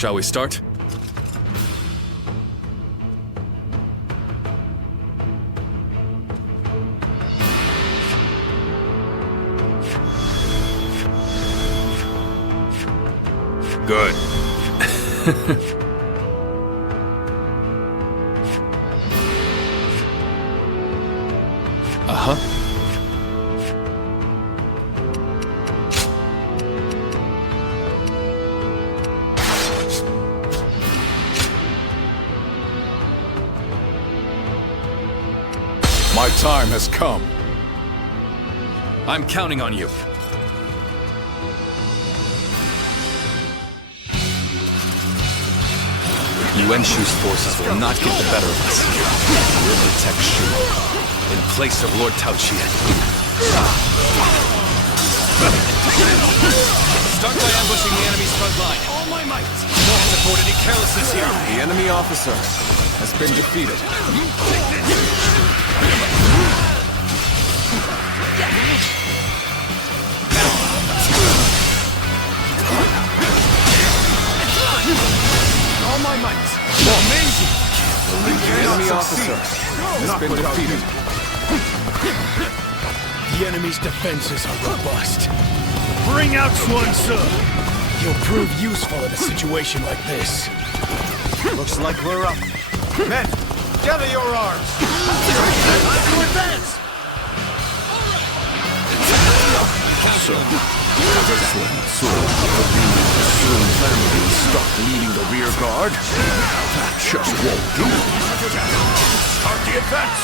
Shall we start? Good. Uh-huh. My time has come. I'm counting on you. Yuan Shu's forces will not get the better of us. We'll protect Shu in place of Lord Tao Qian. Start by ambushing the enemy's front line. All my might. Don't support any carelessness here. The enemy officer has been defeated. All my might. Amazing! The enemy officer has been defeated. The enemy's defenses are robust. Bring out Xuan Tzu. He'll prove useful in a situation like this. Looks like we're up. Men, gather your arms. Time to advance. So, Xuan Tzu the Sun family stuck leading the rear guard? That just won't do. Start the advance.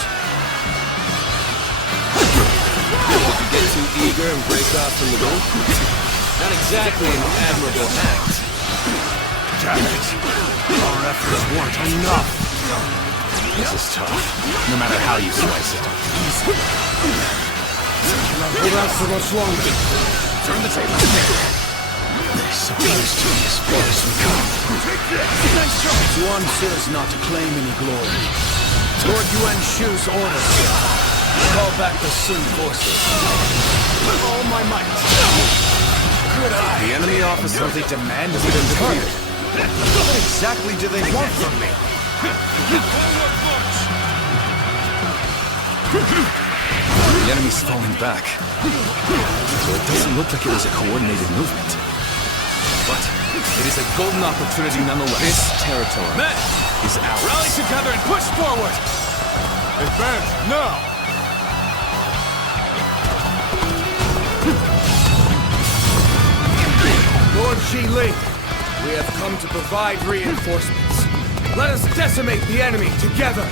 Don't you get too eager and break off from the rope? Not exactly an admirable act. Damn it. Our efforts weren't enough. This is tough, no matter how you slice it. Hold out for much longer. Turn the table. This appears to be as far as we come. Nice shot. Xuan Tzu is not to claim any glory. Lord Yuan Shu's orders. Call back the Sun forces. All my might. Good eye. The enemy officer They demand has been defeated. What exactly do they want from me? The enemy's falling back. So it doesn't look like it was a coordinated movement. But it is a golden opportunity nonetheless. This territory Men! is ours. Rally together and push forward! Advance now. Lord Xi Ling, we have come to provide reinforcements. Let us decimate the enemy together.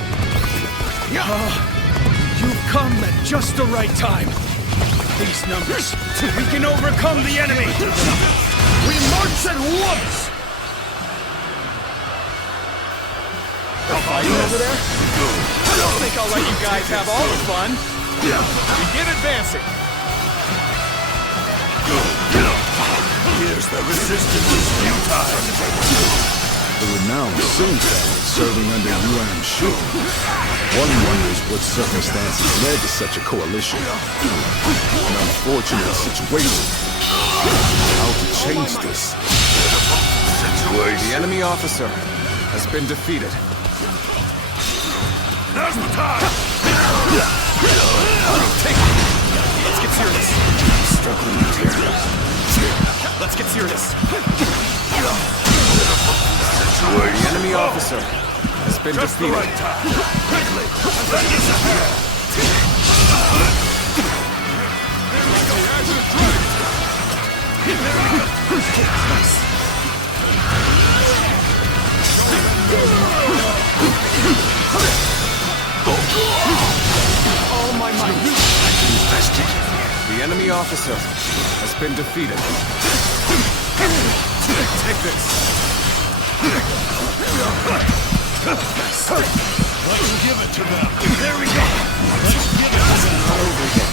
You've come at just the right time. These numbers, we can overcome the enemy. We march at once. You over there? I don't think I'll let you guys have all the fun. Begin advancing. Here's the resistance is futile. The renowned Sun family serving under Yuan Shu. One wonders what circumstances led to such a coalition. An unfortunate situation. How to change this? The enemy officer has been defeated. Now's the time. Take it. Let's get serious. Struggling here. Let's get serious. The enemy officer has been Just the defeated. right time. Quickly. Avenge ahead. All my might. The enemy officer has been defeated. Take this. Let's give it to them. There we go. Let's give it to them. Not over yet.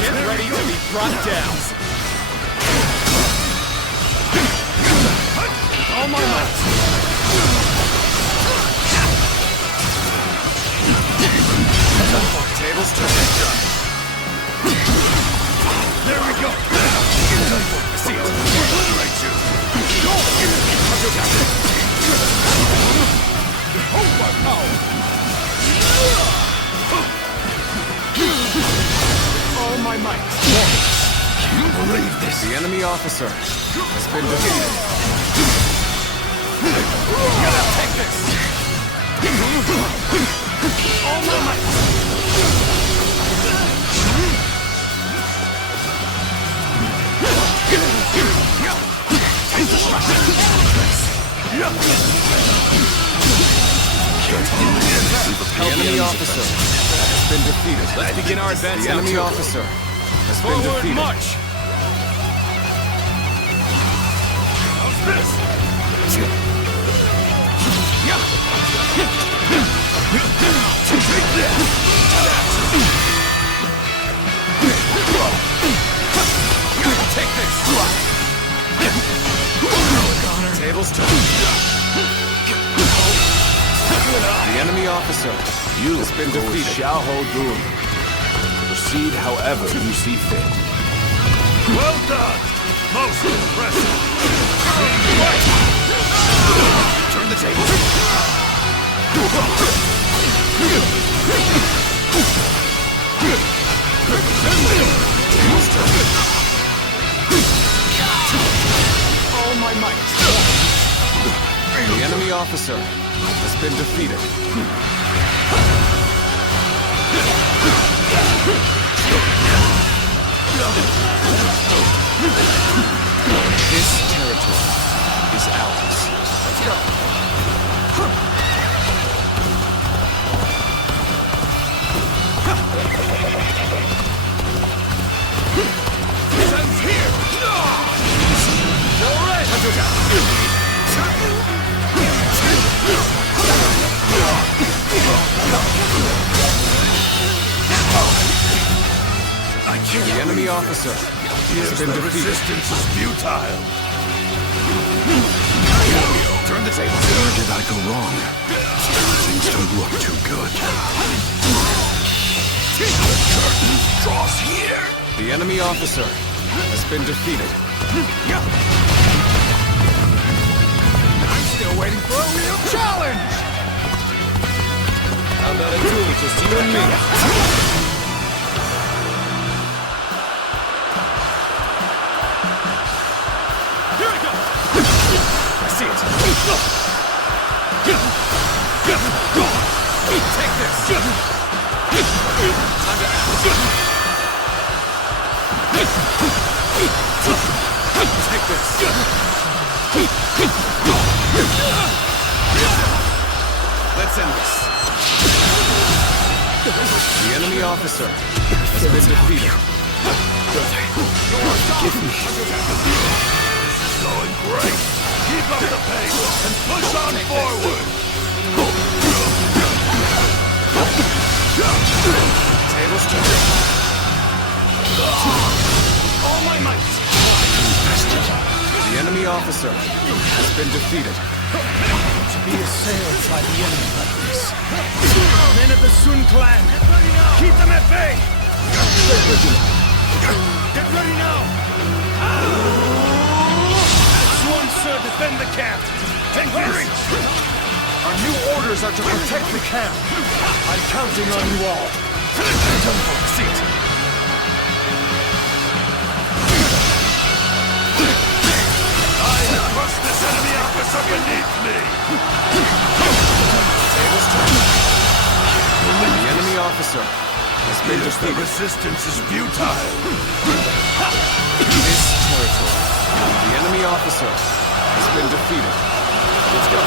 Get ready to be brought down. All my might. Tables turning. There we go. All my might. You believe this? The enemy officer has been defeated. Take this. All my might. The enemy officer has been defeated. Let's begin our advance. The enemy officer has been Forward defeated. march. How's this? Take this. Take this! Tables turn. The enemy officer has been defeated. Xiao Dun. Proceed however you see fit. Well done. Most impressive. Turn the tables. Tables turn. All my might. The enemy officer has been defeated. This territory is ours. Let's go. This ends here. All right. The enemy officer has been defeated. Resistance is futile. Turn the tables. Where did I go wrong? Things don't look too good. The curtain draws here. The enemy officer has been defeated. I'm still waiting for a real challenge. How about a duel, just you and me? See it. Take this. Time to act. Take this. Let's end this. The enemy officer has been defeated. Forgive me. Going great. Keep up the pace and push on forward. Tables turn. All my might. The enemy officer has been defeated. To be assailed by the enemy like this. Men of the Sun clan, keep them at bay. Get ready now. Sworn, sir, defend the camp. And hurry! Our new orders are to protect the camp. I'm counting on you all. Come for the seat. I crush this enemy officer beneath me. Tables turn. The enemy officer has been The defeated. resistance is futile. This territory. The enemy officer has been defeated. Let's go.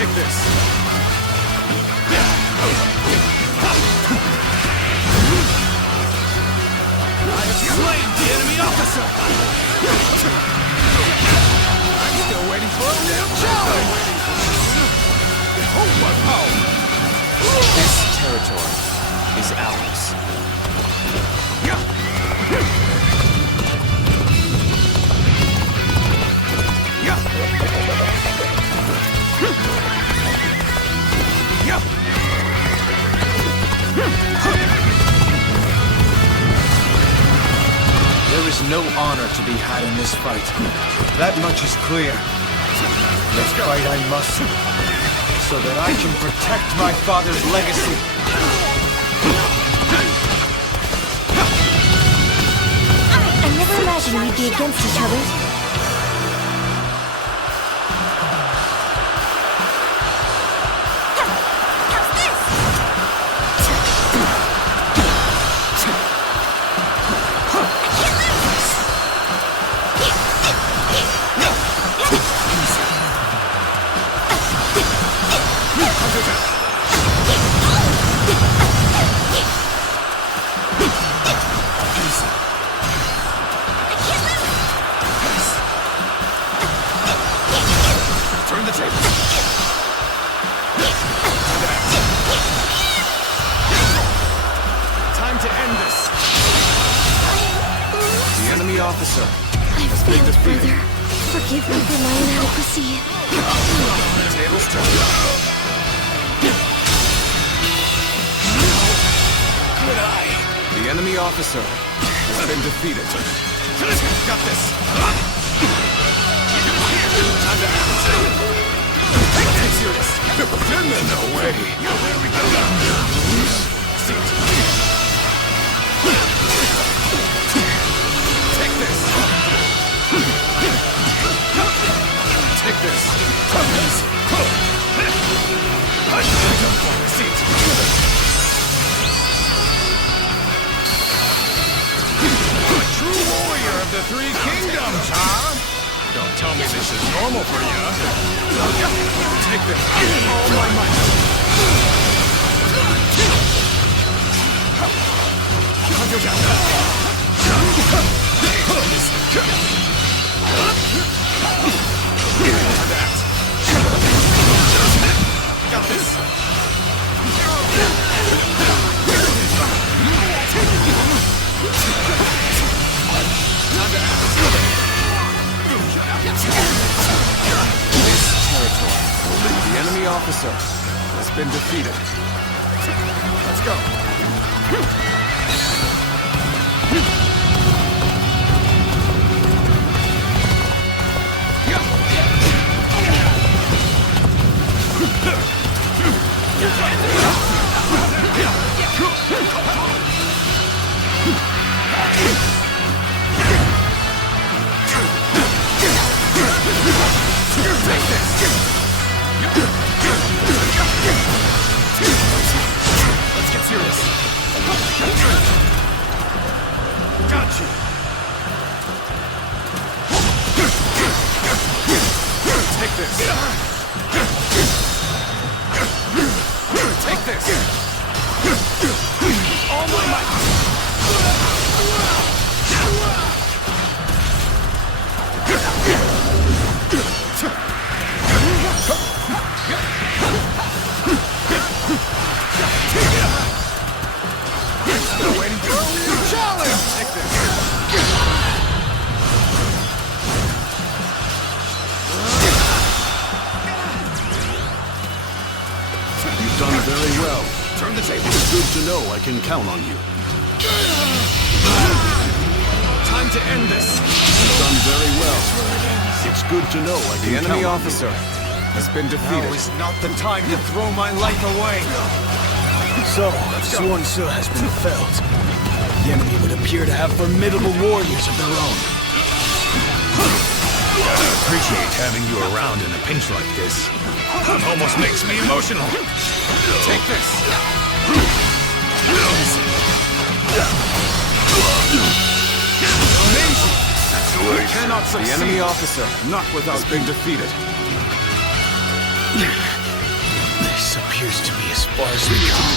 Take this. I slain the enemy officer! I'm still waiting for a new challenge! Hold my power! This territory is ours. There is no honor to be had in this fight. That much is clear. Let's fight I must, so that I can protect my father's legacy. I never imagined we'd be against each other. Turn the table. Time to end this. The enemy officer. I've failed, brother. Forgive me for my inadequacy. The table's turned. Good eye. The enemy officer has been defeated. Got this. Take serious. No way. Take this. Take this. True warrior of the Three Kingdoms, huh? Don't tell me this is normal for you. Take this. All my might. Got this. This territory. The enemy officer has been defeated. Let's go. Let's get serious. Got you. Take this. Take this. All my might. Still waiting for a new challenge. Take this. You've done very well. Turn the table. It's good to know I can count on you. Time to end this. You've done very well. It's good to know I The can enemy count on officer has been defeated. Now is not the time to throw my life away. So, Suan Su has been felled. The enemy would appear to have formidable warriors of their own. Appreciate having you around in a pinch like this. It almost makes me emotional. Take this. Amazing. you. Cannot The succeed. enemy officer Not without has been defeated. This appears to be as far as we come.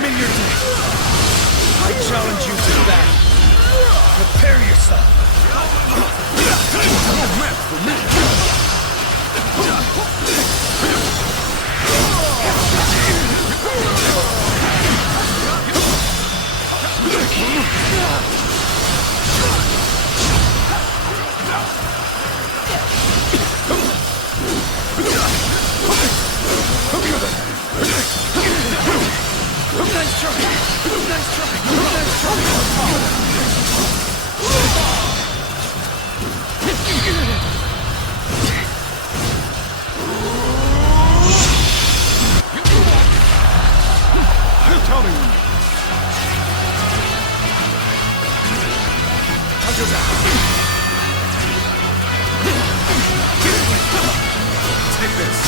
him in your day. I challenge you to battle. Prepare yourself. No match for me. Nice try. Nice try. Nice try. I'm telling you. Take this.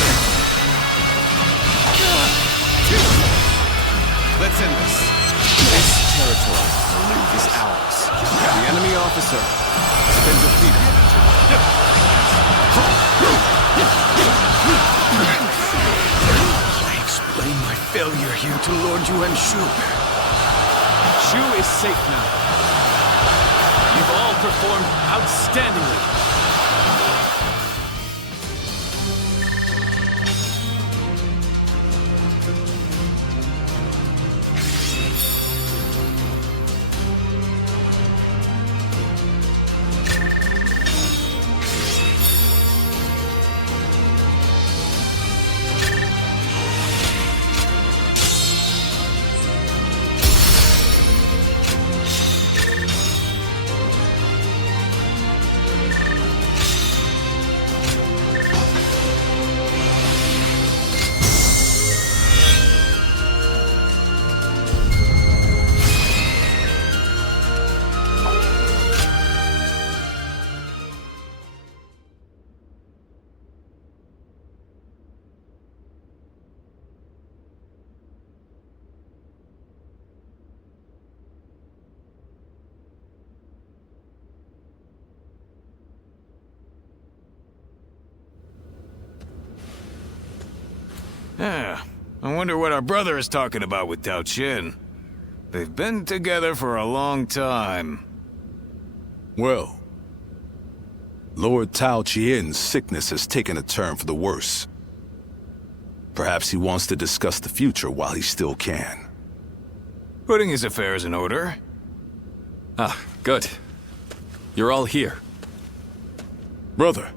Let's end this. This territory is ours. The enemy officer has been defeated. I explain my failure here to Lord Yuan Shu. Shu is safe now. You've all performed outstandingly. Yeah, I wonder what our brother is talking about with Tao Qin. They've been together for a long time. Well, Lord Tao Qian's sickness has taken a turn for the worse. Perhaps he wants to discuss the future while he still can. Putting his affairs in order. Ah, good. You're all here. Brother,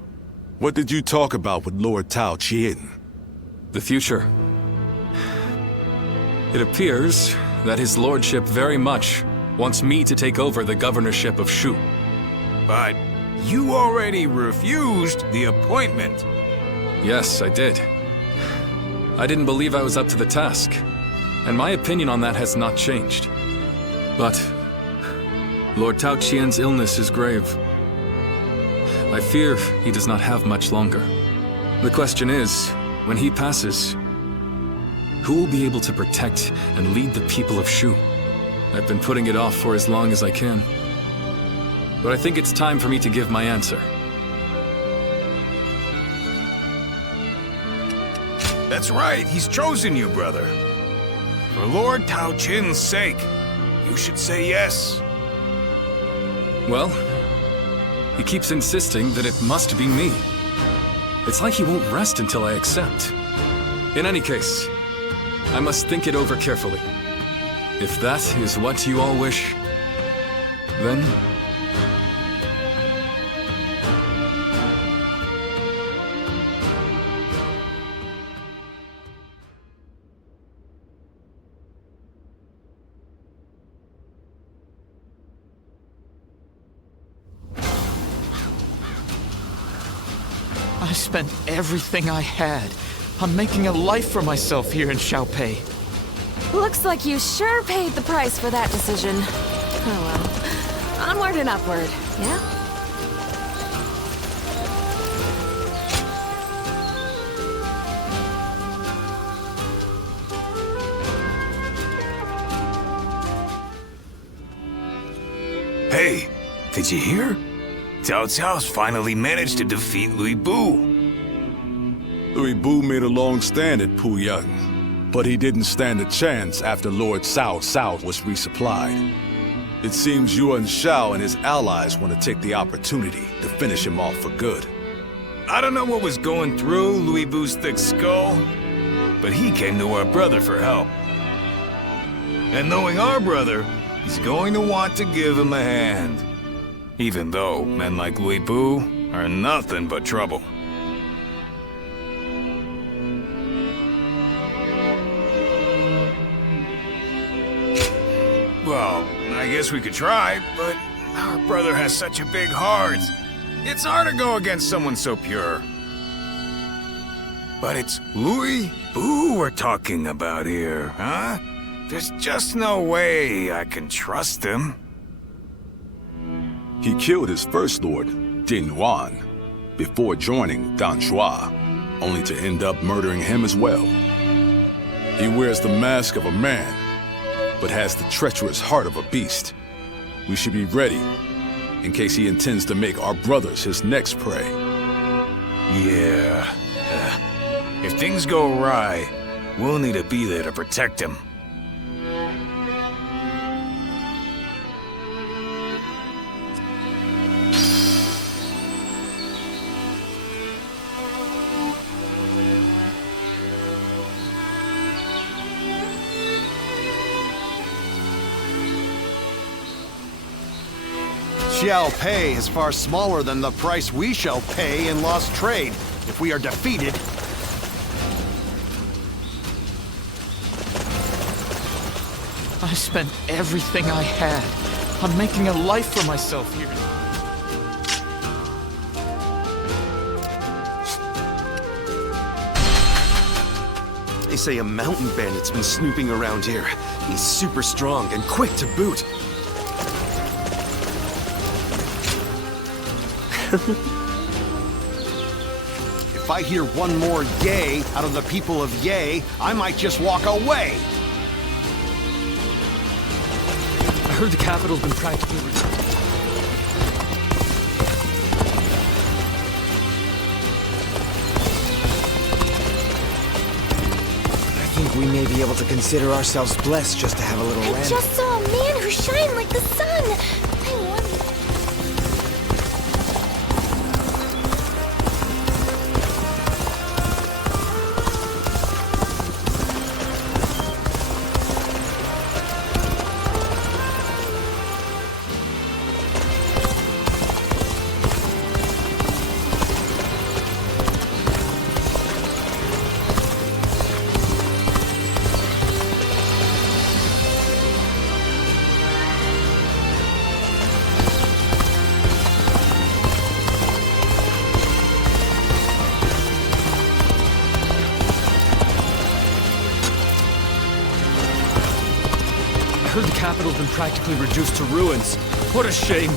what did you talk about with Lord Tao Qian? The future. It appears that his lordship very much wants me to take over the governorship of Shu. But you already refused the appointment. Yes, I did. I didn't believe I was up to the task, and my opinion on that has not changed. But Lord Tao Qian's illness is grave. I fear he does not have much longer. The question is, when he passes, who will be able to protect and lead the people of Shu? I've been putting it off for as long as I can. But I think it's time for me to give my answer. That's right, he's chosen you, brother. For Lord Tao Qin's sake, you should say yes. Well, he keeps insisting that it must be me. It's like he won't rest until I accept. In any case, I must think it over carefully. If that is what you all wish, then... I spent everything I had on making a life for myself here in Xiaopei. Looks like you sure paid the price for that decision. Oh well. Onward and upward, yeah? Hey, did you hear? Cao Cao's finally managed to defeat Lui Bu. Louis Bu made a long stand at Puyang. But he didn't stand a chance after Lord Cao Cao was resupplied. It seems Yuan Shao and his allies want to take the opportunity to finish him off for good. I don't know what was going through Louis Vu's thick skull, but he came to our brother for help. And knowing our brother, he's going to want to give him a hand. Even though men like Louis Vu are nothing but trouble. Well, I guess we could try, but our brother has such a big heart. It's hard to go against someone so pure. But it's Louis Vu we're talking about here, huh? There's just no way I can trust him. He killed his first lord, Din Yuan, before joining Dan Shuo, only to end up murdering him as well. He wears the mask of a man, but has the treacherous heart of a beast. We should be ready, in case he intends to make our brothers his next prey. Yeah. If things go awry, we'll need to be there to protect him. Xiao Pei is far smaller than the price we shall pay in lost trade if we are defeated. I spent everything I had on making a life for myself here. They say a mountain bandit's been snooping around here. He's super strong and quick to boot. If I hear one more yay out of the people of Yay, I might just walk away. I heard the capital's been practically I think we may be able to consider ourselves blessed just to have a little I random. just saw a man who shined like the sun. I wonder... I heard the capital's been practically reduced to ruins. What a shame.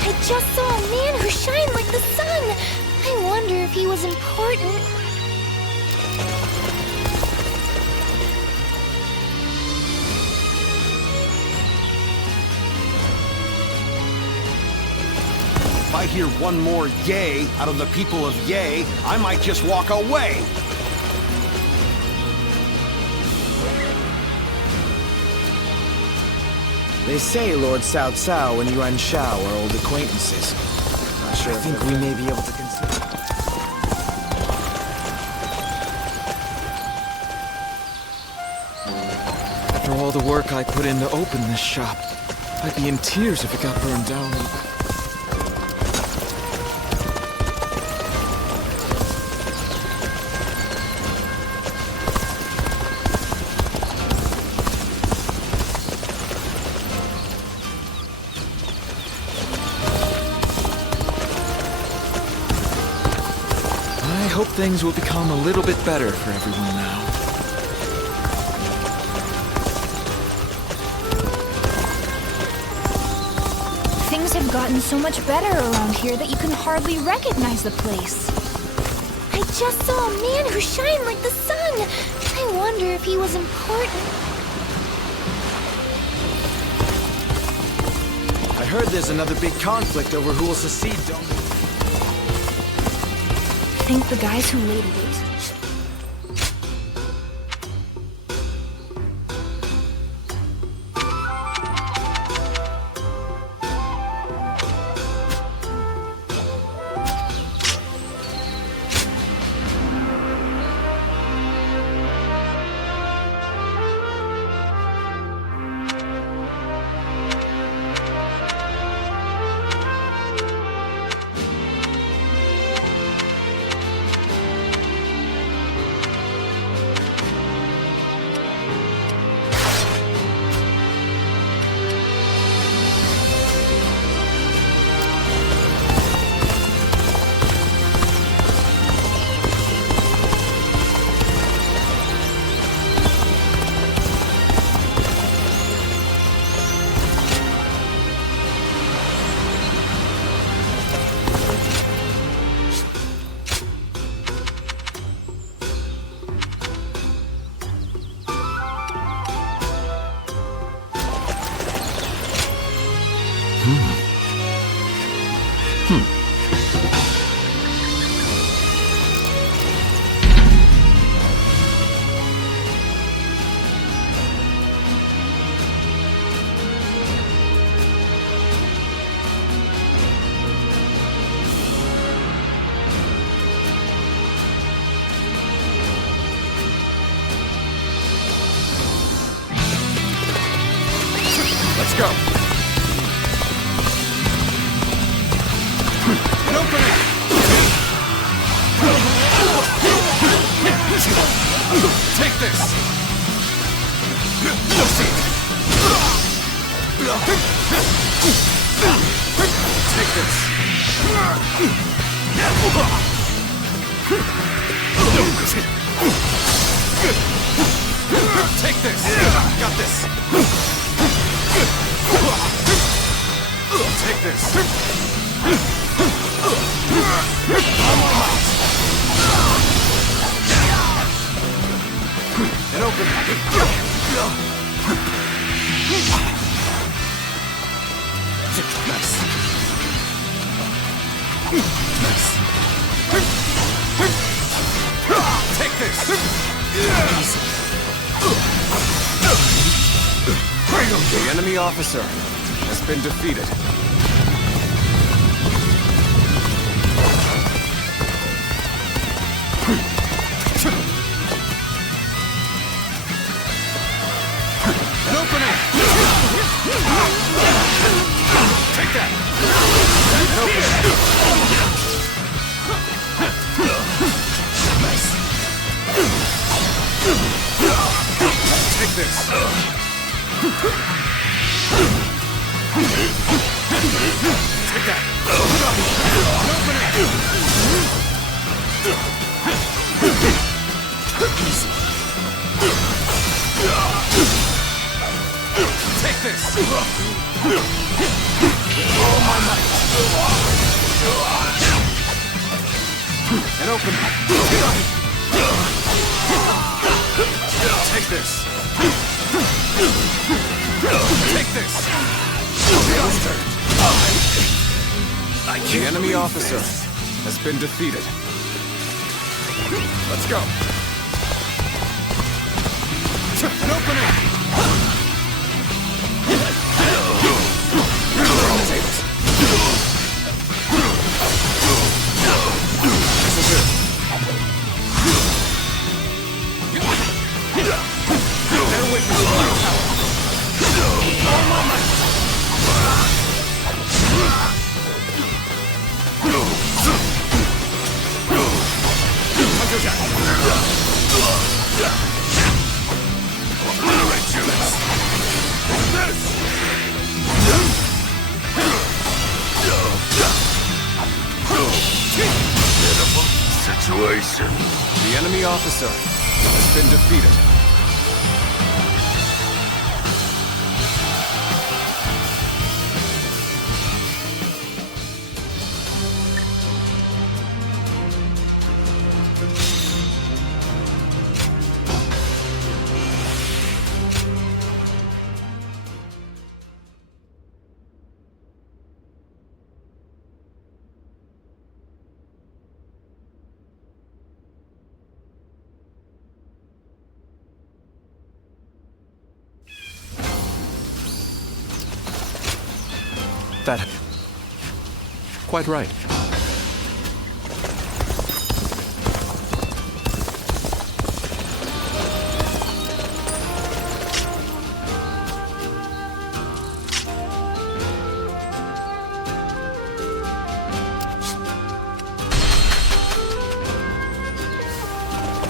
I just saw a man who shined like the sun. I wonder if he was important. If I hear one more yay out of the people of Yay, I might just walk away. They say Lord Cao Cao and Yuan Shao are old acquaintances. Not sure. I think we may be able to consider. After all the work I put in to open this shop, I'd be in tears if it got burned down. I hope things will become a little bit better for everyone now. Things have gotten so much better around here that you can hardly recognize the place. I just saw a man who shined like the sun. I wonder if he was important. I heard there's another big conflict over who will succeed Dong. think the guys who laid waste... Let's go. An opening. Take this. Take this. Take this. Got this. Take this. On my might. An opening. Nice. Nice. Take this. Easy. The enemy officer has been defeated. An opening! Take that! An opening! Nice. Take this! Take that! Easy. Take this! All my might! And open. Take this! Take this! The enemy officer has been defeated. Let's go. An opening! This is it. Bear witness of my power. All my might. Obliterate units. This. Pitiful situation. The enemy officer has been defeated. That... Quite right.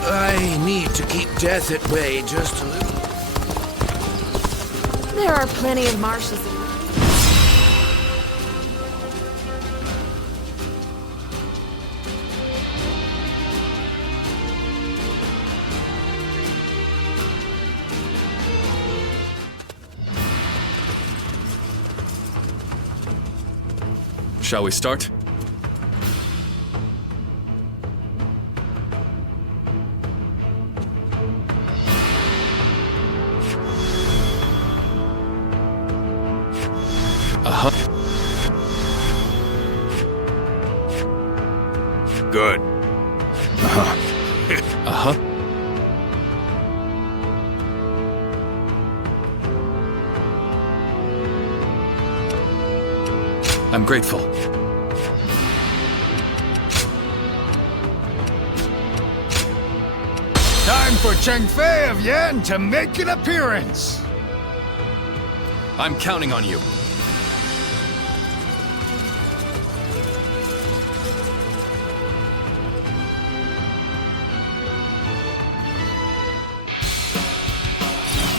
I need to keep death at bay just a little. There are plenty of marshes. Shall we start? Good. I'm grateful. Time for Cheng Fei of Yan to make an appearance. I'm counting on you.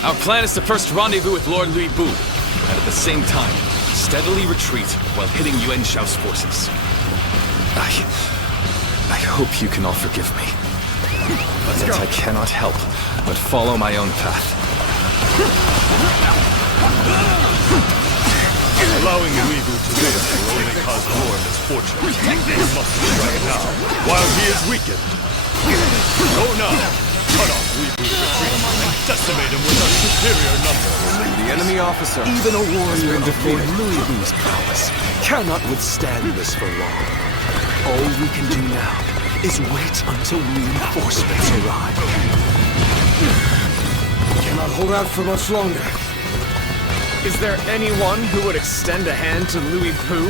Our plan is to first rendezvous with Lord Lui Bu, and at the same time, steadily retreat while hitting Yuan Shao's forces. I hope you can all forgive me. Yet I cannot help but follow my own path. Allowing Lui Bu to live will only cause more misfortune. We must strike now, while he is weakened. Go now! Cut off Lui Bu's retreat and decimate him with our superior numbers. The enemy officer. Even a warrior of Lord Lui Bu's prowess cannot withstand this for long. All we can do now is wait until reinforcements arrive. Cannot hold out for much longer. Is there anyone who would extend a hand to Lui Bu?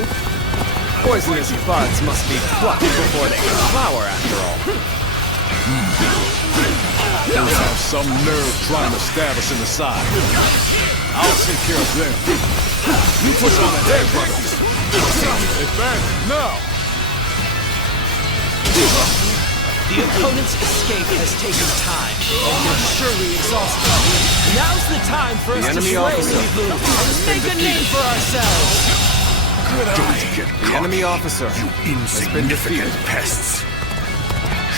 Poisonous buds must be plucked before they can flower, after all. Those have some nerve trying to stab us in the side. I'll take care of them. You push on ahead, brothers. Advance now! The opponent's escape has taken time, and you're surely exhausted. Now's the time for us to slay Lui Bu and make a name for ourselves! Don't get The enemy officer you insignificant pests.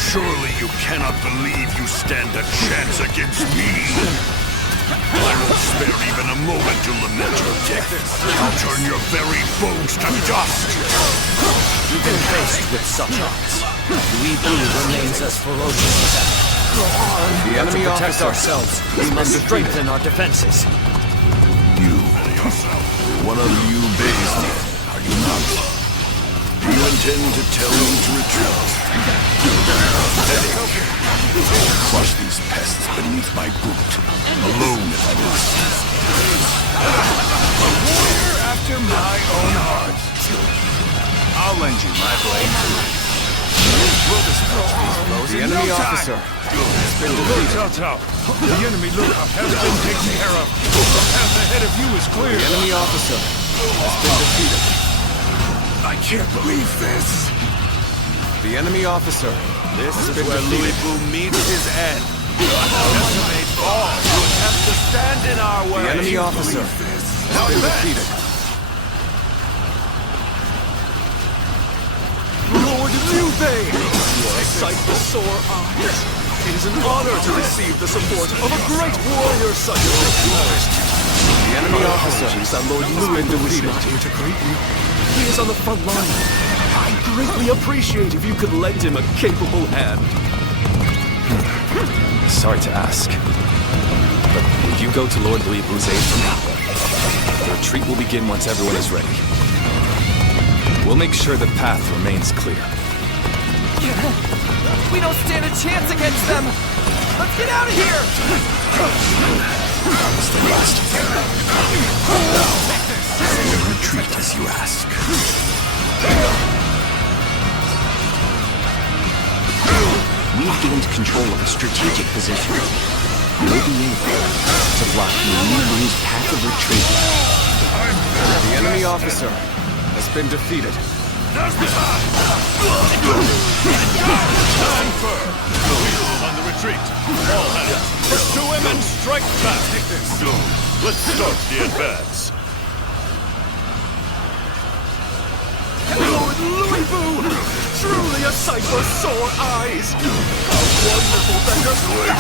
Surely you cannot believe you stand a chance against me. I won't spare even a moment to lament your death. I'll turn your very bones to dust. Even faced with such odds, Lui Bu remains as ferocious as ever. The enemy To protect officer. ourselves, we must strengthen our defenses. You, one of you bathed me, are you not? Do you intend to tell me to retreat? Crush these pests beneath my boot, alone if I must. A warrior after my own heart. I'll lend you my blade too. We'll dispatch these foes The in enemy no time. officer has been Lord defeated. Cao Cao, the enemy lookout has been taken care of. The path ahead of you is clear. The enemy officer has been defeated. I can't believe this. The enemy officer This has is been where Lui defeated. Bu meets his end. Decimate all who attempt to stand in our way. The enemy officer has been defeated. Lord Liu Bei! You are a sight for sore eyes. It is an honor to receive the support of a great warrior such as yours. The enemy officer That Lord Liu Bei is not here to greet you. He is on the front line. I'd greatly appreciate if you could lend him a capable hand. Sorry to ask, but will you go to Lord Lui Bu's aid for me? The retreat will begin once everyone is ready. We'll make sure the path remains clear. We don't stand a chance against them! Let's get out of here! That was the last of them. Now, they retreat. retreat as you ask. We've gained control of a strategic position. We'll be able to block Luibu's path of retreat. The enemy officer has been defeated. Stand firm. Luibu is on the retreat. All hands, pursue him and strike back. Let's start the advance. Lord Luibu! Truly a sight for sore eyes! How wonderful that your...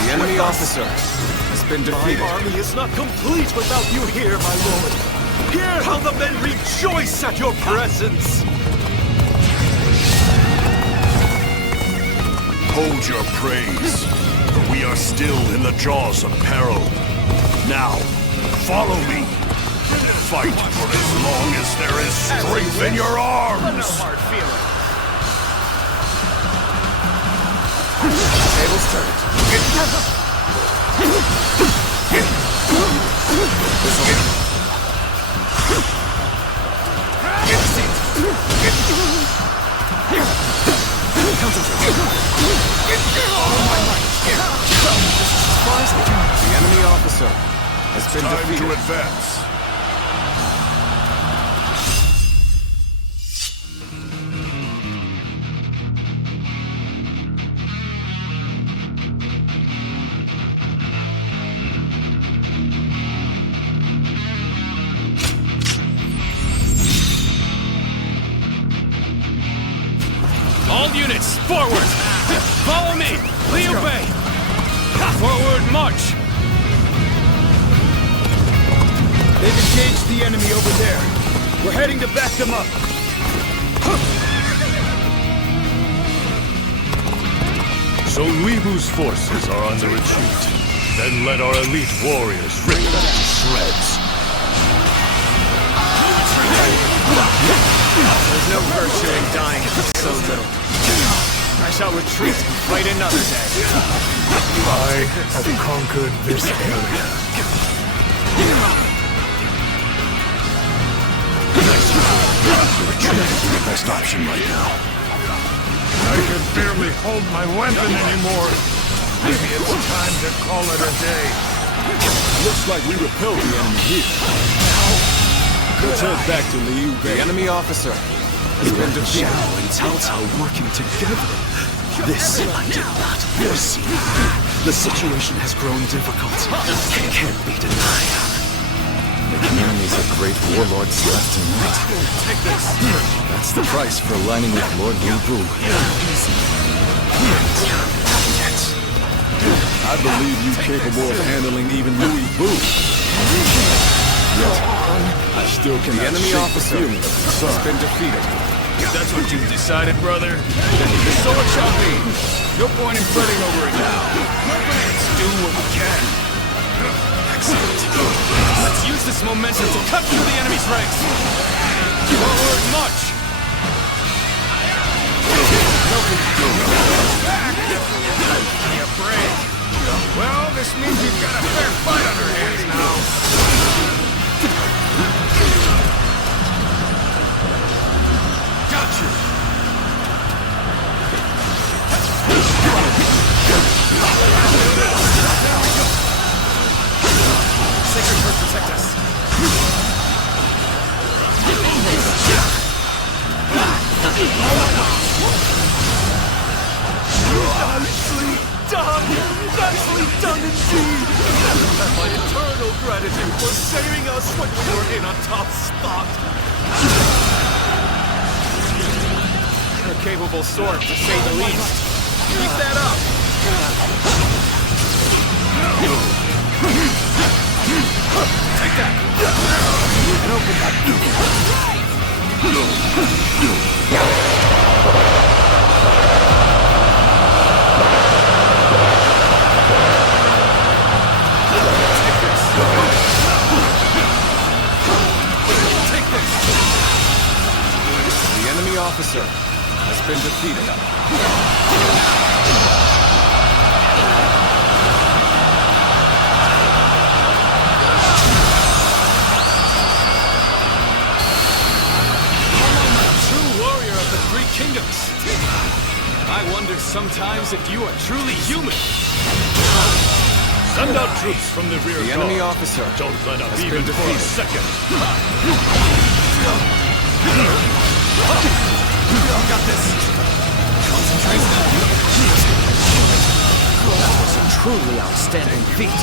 The enemy officer has been defeated. My army is not complete without you here, my lord. Hear how the men rejoice at your presence! Hold your praise, for we are still in the jaws of peril. Now, follow me. Fight for as long as there is strength in your arms. No hard feelings. Tables turned. The enemy officer has been defeated. Time to advance. All units, forward! Follow me! Liu Bei! Forward, march! They've engaged the enemy over there. We're heading to back them up. So Luibu's forces are on the retreat. Then let our elite warriors rip them to shreds. There's no virtue in dying for so little. I shall retreat and fight another day. I have conquered this area. Retreat is the best option right now. I can barely hold my weapon anymore. Maybe it's time to call it a day. Looks like we repelled the enemy here. Let's head back to Liu Bei. The enemy officer has been defeated. Xiao and Cao Cao working together. This I did not foresee. The situation has grown difficult. It can't be denied. Making enemies of great warlords left and right. Take this. That's the price for aligning with Lord Luibu. I believe you capable of handling even Luibu. Yet, I still cannot The enemy shake officer the feeling of concern. has been defeated. If that's what you've decided, brother, then so it shall be. No point in fretting over it now. Let's do what we can. Excellent. Let's use this momentum to cut through the enemy's ranks. Forward, march! You're brave. Well, this means we've got a fair fight on our hands now. Gotcha! Sacred Heart protect us. Nicely done! Nicely done indeed! My eternal gratitude for saving us when we were in a tough spot! A capable sword, to say the least. Keep that up! Take that! And open that. Take this! The enemy officer has been defeated. sometimes if you are truly human. Send out troops from the rear guard. The enemy officer Don't let up has even been for a defeated. second. Got this. Concentrate. That was a truly outstanding feat.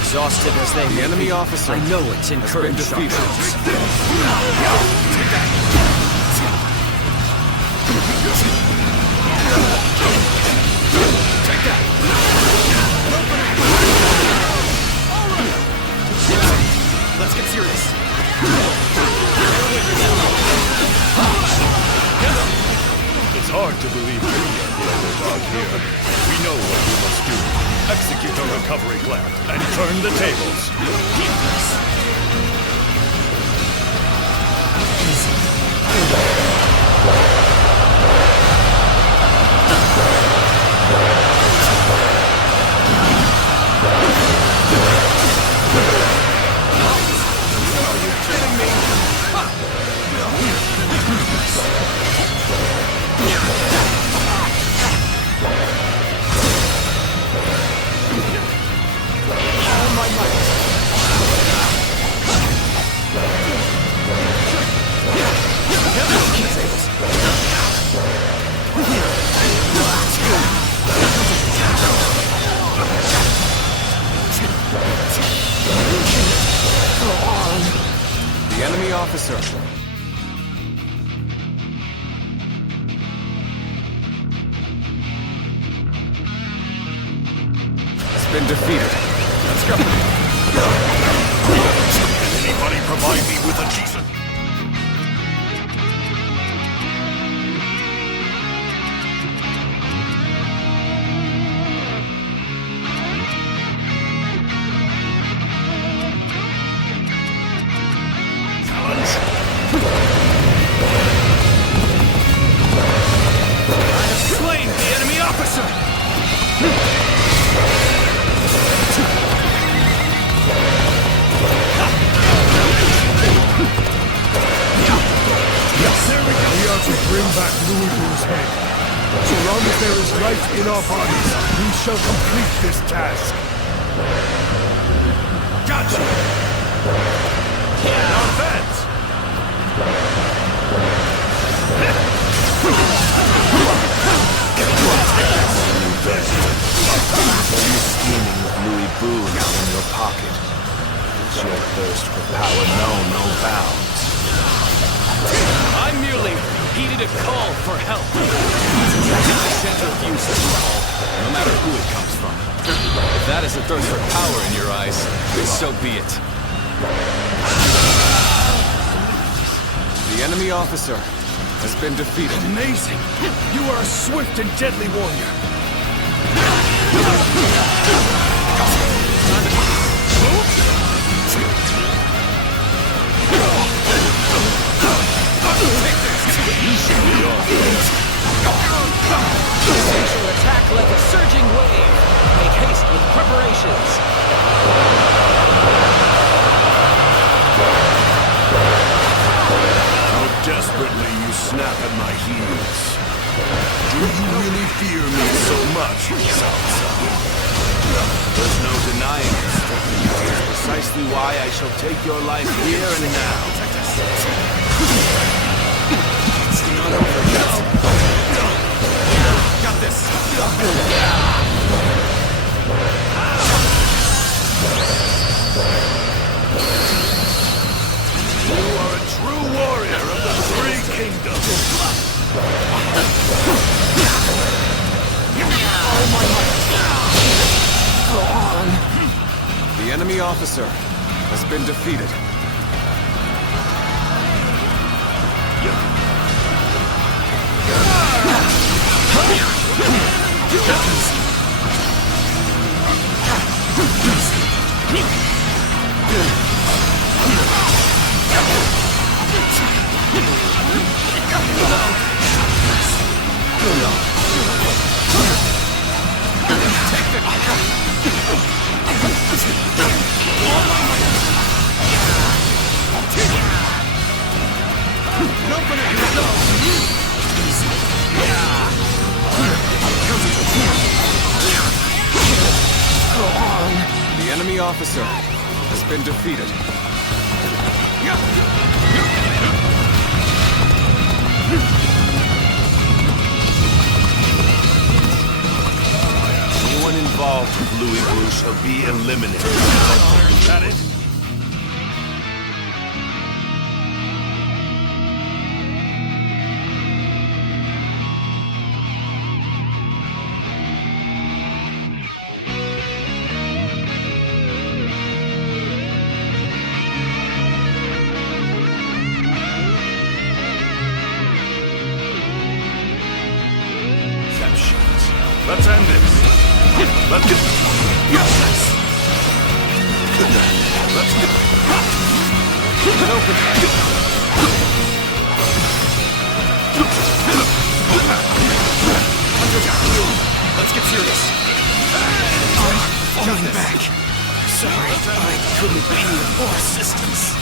Exhausted as they The enemy officer I know it's has been encouraged our defeated. troops. Take that. Let's get serious. It's hard to believe we are the underdog here. We know what we must do. Execute a recovery plan and turn the tables. The enemy officer has been defeated. Let's go. Can anybody provide me with a decent... Slain the enemy officer! We are to bring back Louis Vu's head. So long as there is life in our bodies, we shall complete this task. Gotcha! Now advance! You scheming with Louis Vu now in your pocket. Does your thirst for power know no bounds? I merely heeded a call for help. I sent a few such call, no matter who it comes from. If that is a thirst for power in your eyes, then so be it. The enemy officer has been defeated. Amazing! You are a swift and deadly warrior. They shall attack like a surging wave. Make haste with preparations. How desperately you snap at my heels. Do you really fear me so much, Cao Cao? There's no denying it. It's precisely why I shall take your life here and now. It's not over yet. Got this. You are a true warrior of the Three Kingdoms. The enemy officer has been defeated. officer has been defeated. Anyone involved with Louis Boo shall be eliminated. Is that it? Let's end this. Let's get... Yes! Let's get... Open. Let's get serious. I'm falling back. Sorry, I couldn't be of more assistance.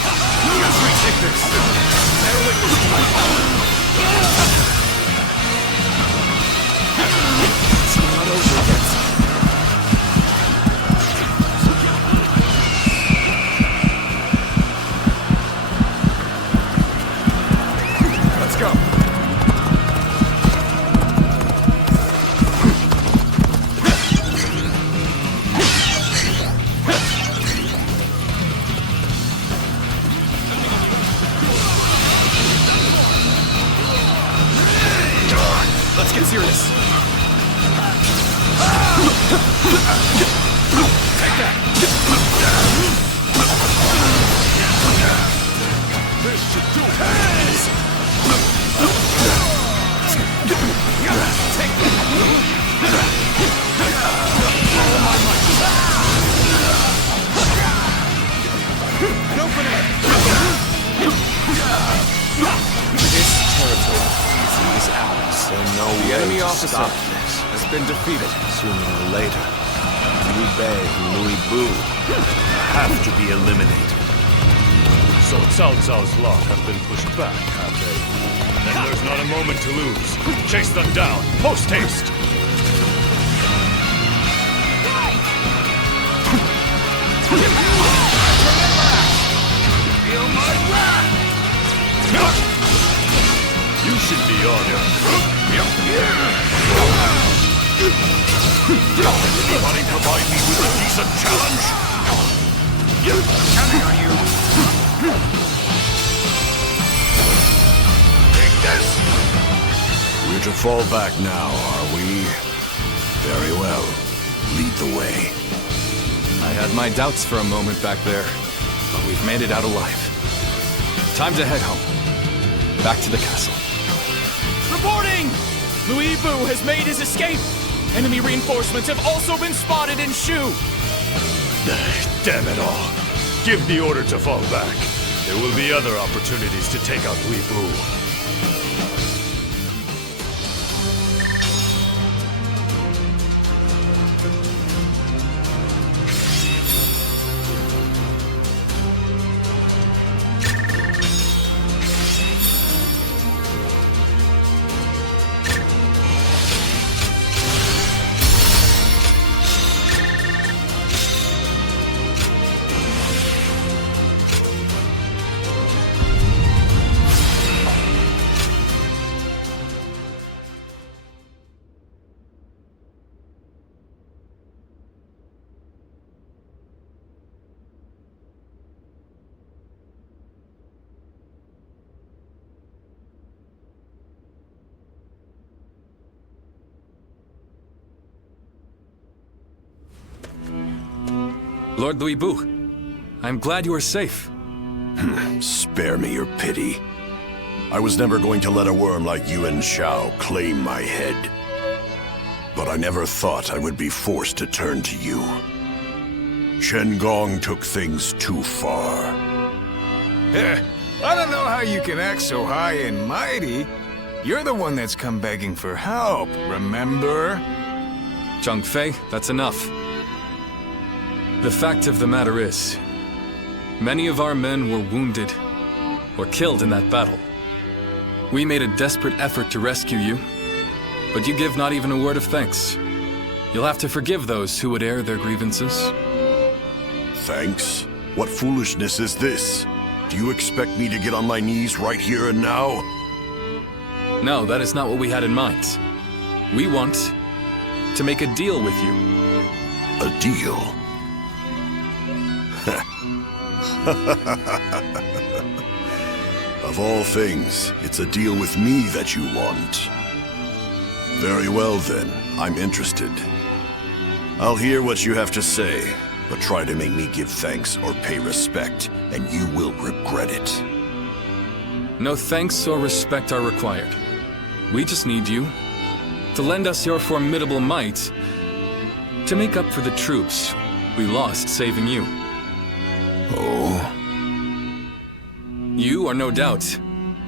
Let's retake this. It's not over yet. Let's go. Let's get serious. Take that. This should do it. Take that. All my might. And open it. This territory is ours. The enemy officer has been defeated. Sooner or later, Liu Bei and Louis Boo have to be eliminated. So Cao Cao's lot have been pushed back, have they? Then there's not a moment to lose. Chase them down, post haste! Feel my wrath! You should be honored. Anybody provide me with a decent challenge? Counting on you. Take this! We're to fall back now, are we? Very well. Lead the way. I had my doubts for a moment back there, but we've made it out alive. Time to head home. Back to the castle. Reporting! Louis Boo has made his escape! Enemy reinforcements have also been spotted in Shu! Damn it all. Give the order to fall back. There will be other opportunities to take out Louis Boo. Lord Louis Boo, I'm glad you are safe. Spare me your pity. I was never going to let a worm like Yuan Shao claim my head. But I never thought I would be forced to turn to you. Shen Gong took things too far. I don't know how you can act so high and mighty. You're the one that's come begging for help, remember? Zhang Fei, that's enough. The fact of the matter is, many of our men were wounded or killed in that battle. We made a desperate effort to rescue you, but you give not even a word of thanks. You'll have to forgive those who would air their grievances. thanks? What foolishness is this? Do you expect me to get on my knees right here and now? No, that is not what we had in mind. We want to make a deal with you. A deal? Of all things, it's a deal with me that you want. Very well then, I'm interested. I'll hear what you have to say, but try to make me give thanks or pay respect, and you will regret it. No thanks or respect are required. We just need you to lend us your formidable might to make up for the troops we lost saving you. Oh? You are no doubt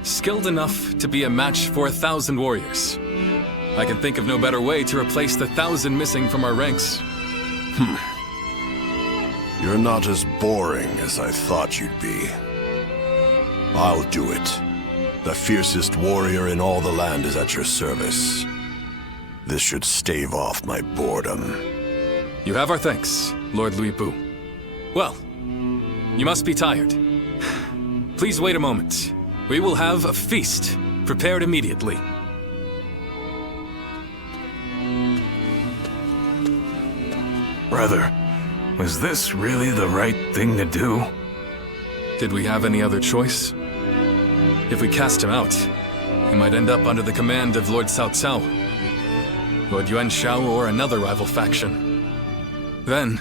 skilled enough to be a match for 1,000 warriors. I can think of no better way to replace the 1,000 missing from our ranks. You're not as boring as I thought you'd be. I'll do it. The fiercest warrior in all the land is at your service. This should stave off my boredom. You have our thanks, Lord Louis Bu. Well, you must be tired. Please wait a moment. We will have a feast prepared immediately. Brother, was this really the right thing to do? Did we have any other choice? If we cast him out, we might end up under the command of Lord Cao Cao, Lord Yuan Shao, or another rival faction. Then,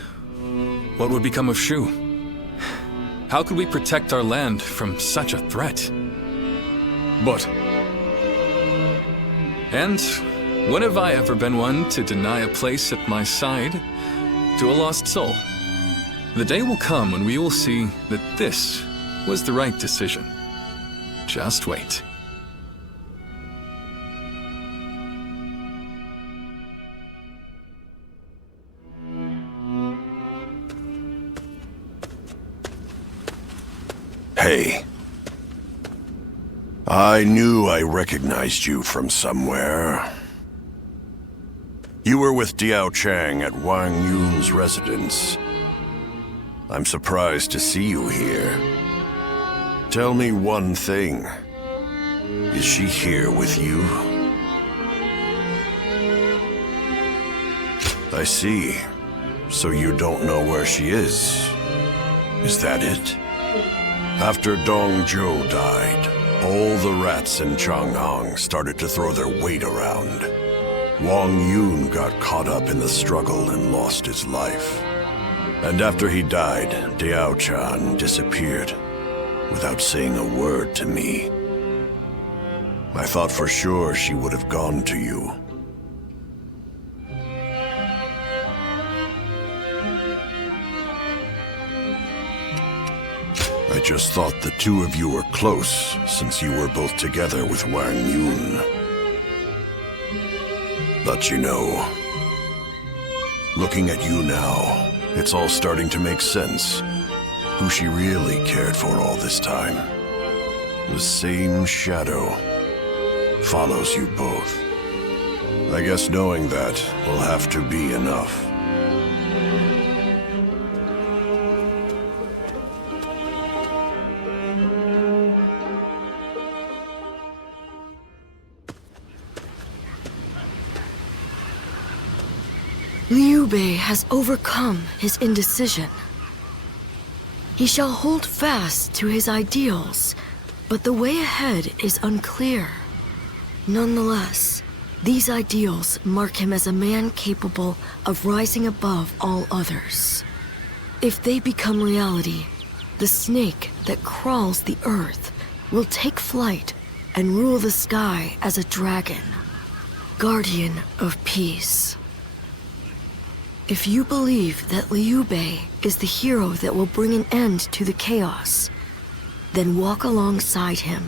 what would become of Shu? How could we protect our land from such a threat? And when have I ever been one to deny a place at my side to a lost soul? The day will come when we will see that this was the right decision. Just wait. Hey. I knew I recognized you from somewhere. You were with Diao Chang at Wang Yun's residence. I'm surprised to see you here. Tell me one thing. Is she here with you? I see. So you don't know where she is. Is that it? After Dong Zhou died, all the rats in Chang'an started to throw their weight around. Wang Yun got caught up in the struggle and lost his life. And after he died, Diao Chan disappeared, without saying a word to me. I thought for sure she would have gone to you. I just thought the two of you were close, since you were both together with Wang Yun. But you know, looking at you now, it's all starting to make sense. Who she really cared for all this time. The same shadow follows you both. I guess knowing that will have to be enough. Liu Bei has overcome his indecision. He shall hold fast to his ideals, but the way ahead is unclear. Nonetheless, these ideals mark him as a man capable of rising above all others. If they become reality, the snake that crawls the earth will take flight and rule the sky as a dragon, guardian of peace. If you believe that Liu Bei is the hero that will bring an end to the chaos, then walk alongside him.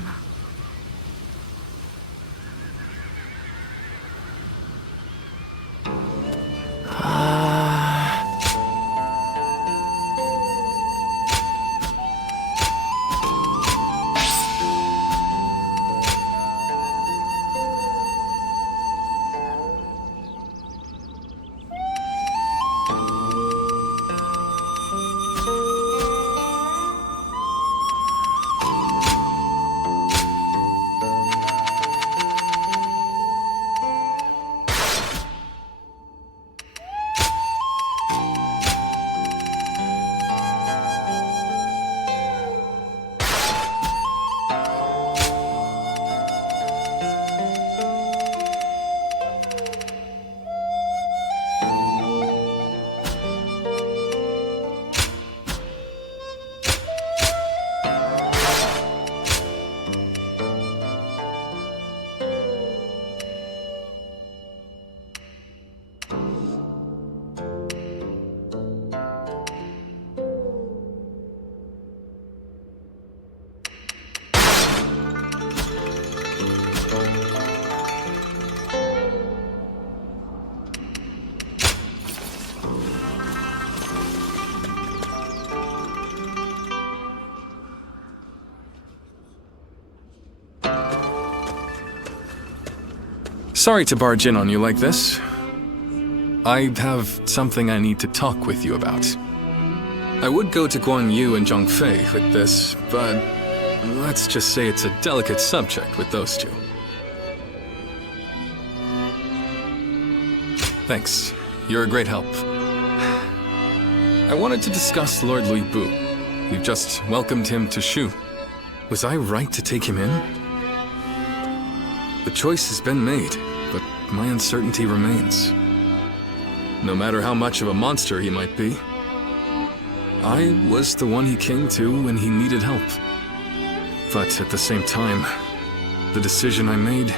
Sorry to barge in on you like this. I have something I need to talk with you about. I would go to Guan Yu and Zhang Fei with this, but let's just say it's a delicate subject with those two. Thanks. You're a great help. I wanted to discuss Lord Lui Bu. You've just welcomed him to Shu. Was I right to take him in? The choice has been made, but my uncertainty remains. No matter how much of a monster he might be, I was the one he came to when he needed help. But at the same time, the decision I made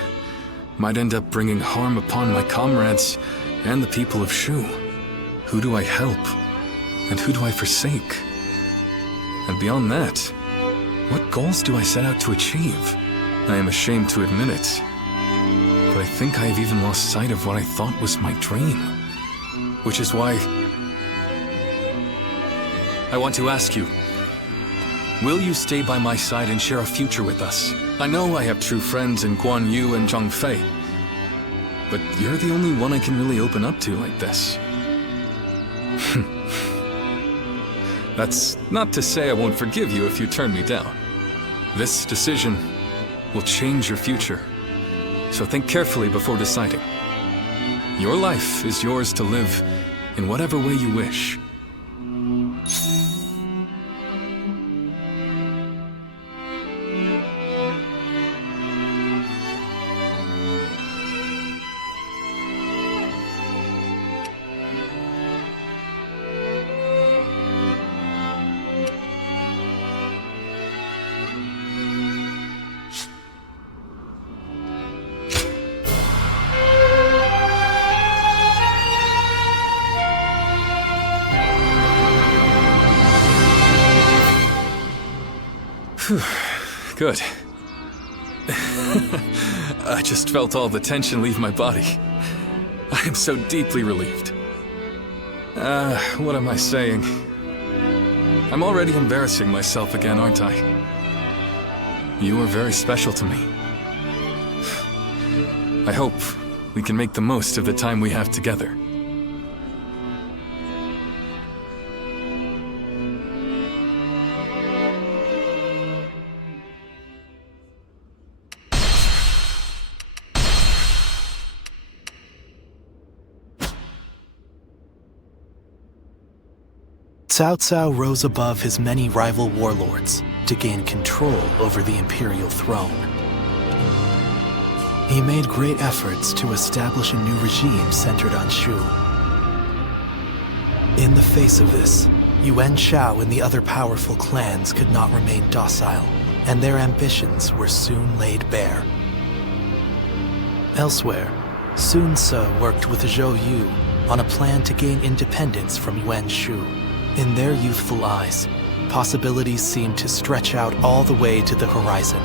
might end up bringing harm upon my comrades and the people of Shu. Who do I help? And who do I forsake? And beyond that, what goals do I set out to achieve? I am ashamed to admit it, but I think I have even lost sight of what I thought was my dream. Which is why I want to ask you, will you stay by my side and share a future with us? I know I have true friends in Guan Yu and Zhang Fei, but you're the only one I can really open up to like this. That's not to say I won't forgive you if you turn me down. This decision will change your future, so think carefully before deciding. Your life is yours to live in whatever way you wish. Good. I just felt all the tension leave my body. I am so deeply relieved. What am I saying? I'm already embarrassing myself again, aren't I? You are very special to me. I hope we can make the most of the time we have together. Cao Cao rose above his many rival warlords to gain control over the imperial throne. He made great efforts to establish a new regime centered on Shu. In the face of this, Yuan Shao and the other powerful clans could not remain docile, and their ambitions were soon laid bare. Elsewhere, Sun Ce worked with Zhou Yu on a plan to gain independence from Yuan Shu. In their youthful eyes, possibilities seemed to stretch out all the way to the horizon.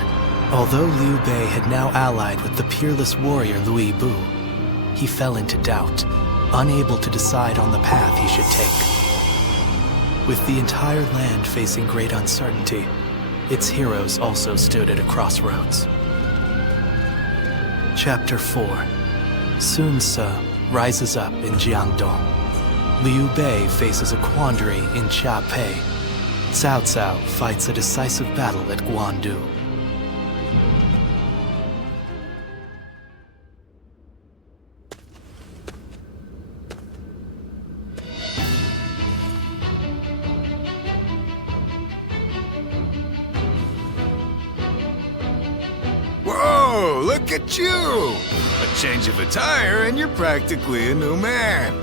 Although Liu Bei had now allied with the peerless warrior Lui Bu, he fell into doubt, unable to decide on the path he should take. With the entire land facing great uncertainty, its heroes also stood at a crossroads. Chapter 4. Sun Ce rises up in Jiangdong. Liu Bei faces a quandary in Xia Pei. Cao Cao fights a decisive battle at Guandu. Whoa, look at you! A change of attire and you're practically a new man.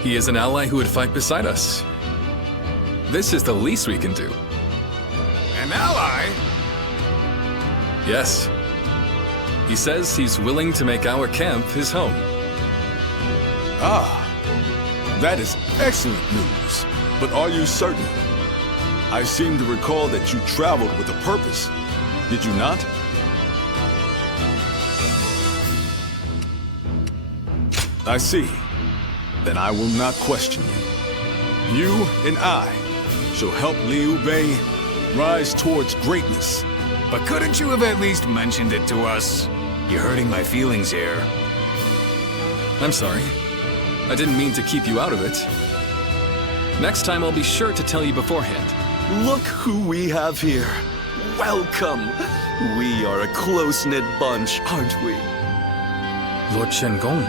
He is an ally who would fight beside us. This is the least we can do. An ally? Yes. He says he's willing to make our camp his home. Ah, that is excellent news. But are you certain? I seem to recall that you traveled with a purpose. Did you not? I see. Then I will not question you. You and I shall help Liu Bei rise towards greatness. But couldn't you have at least mentioned it to us? You're hurting my feelings here. I'm sorry. I didn't mean to keep you out of it. Next time I'll be sure to tell you beforehand. Look who we have here. Welcome. We are a close-knit bunch, aren't we? Lord Shen-gong.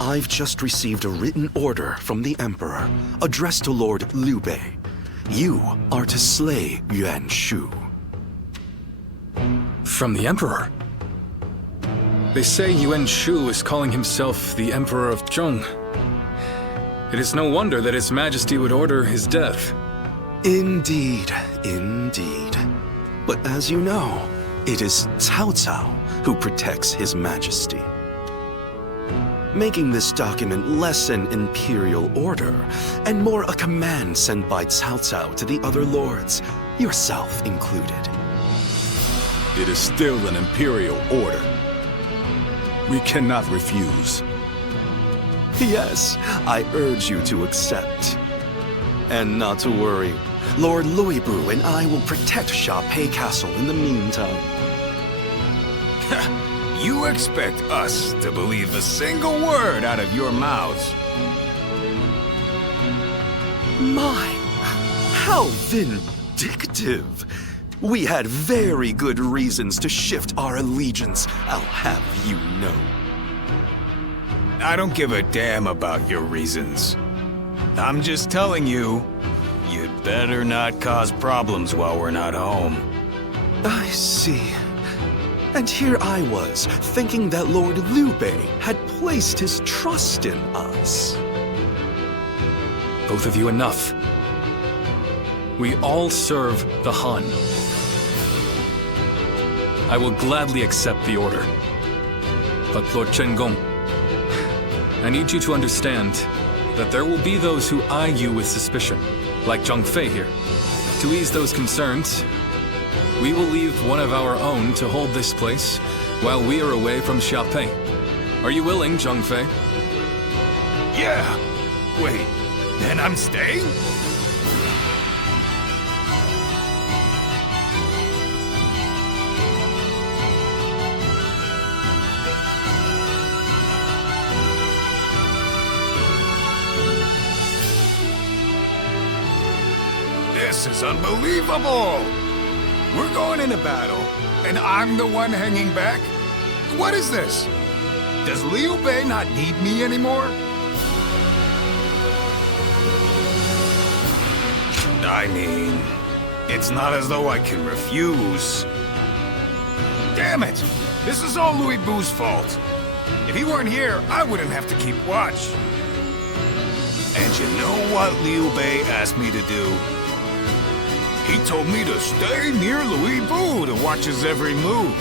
I've just received a written order from the Emperor, addressed to Lord Liu Bei. You are to slay Yuan Shu. From the Emperor? They say Yuan Shu is calling himself the Emperor of Zhong. It is no wonder that His Majesty would order his death. Indeed, indeed. But as you know, it is Cao Cao who protects His Majesty. Making this document less an imperial order and more a command sent by Cao Cao to the other lords, yourself included. It is still an imperial order. We cannot refuse. Yes, I urge you to accept. And not to worry, Lord Luibu and I will protect Sha-Pei Castle in the meantime. You expect us to believe a single word out of your mouths? My, how vindictive! We had very good reasons to shift our allegiance, I'll have you know. I don't give a damn about your reasons. I'm just telling you, you'd better not cause problems while we're not home. I see. And here I was, thinking that Lord Liu Bei had placed his trust in us. Both of you, enough. We all serve the Han. I will gladly accept the order. But Lord Shen-gong, I need you to understand that there will be those who eye you with suspicion, like Zhang Fei here. To ease those concerns, we will leave one of our own to hold this place while we are away from Sha-Pei. Are you willing, Zhang Fei? Yeah! Wait, then I'm staying? This is unbelievable! We're going into battle, and I'm the one hanging back? What is this? Does Liu Bei not need me anymore? I mean, it's not as though I can refuse. Damn it! This is all Louis Bu's fault. If he weren't here, I wouldn't have to keep watch. And you know what Liu Bei asked me to do? He told me to stay near Louis Bu to watch his every move.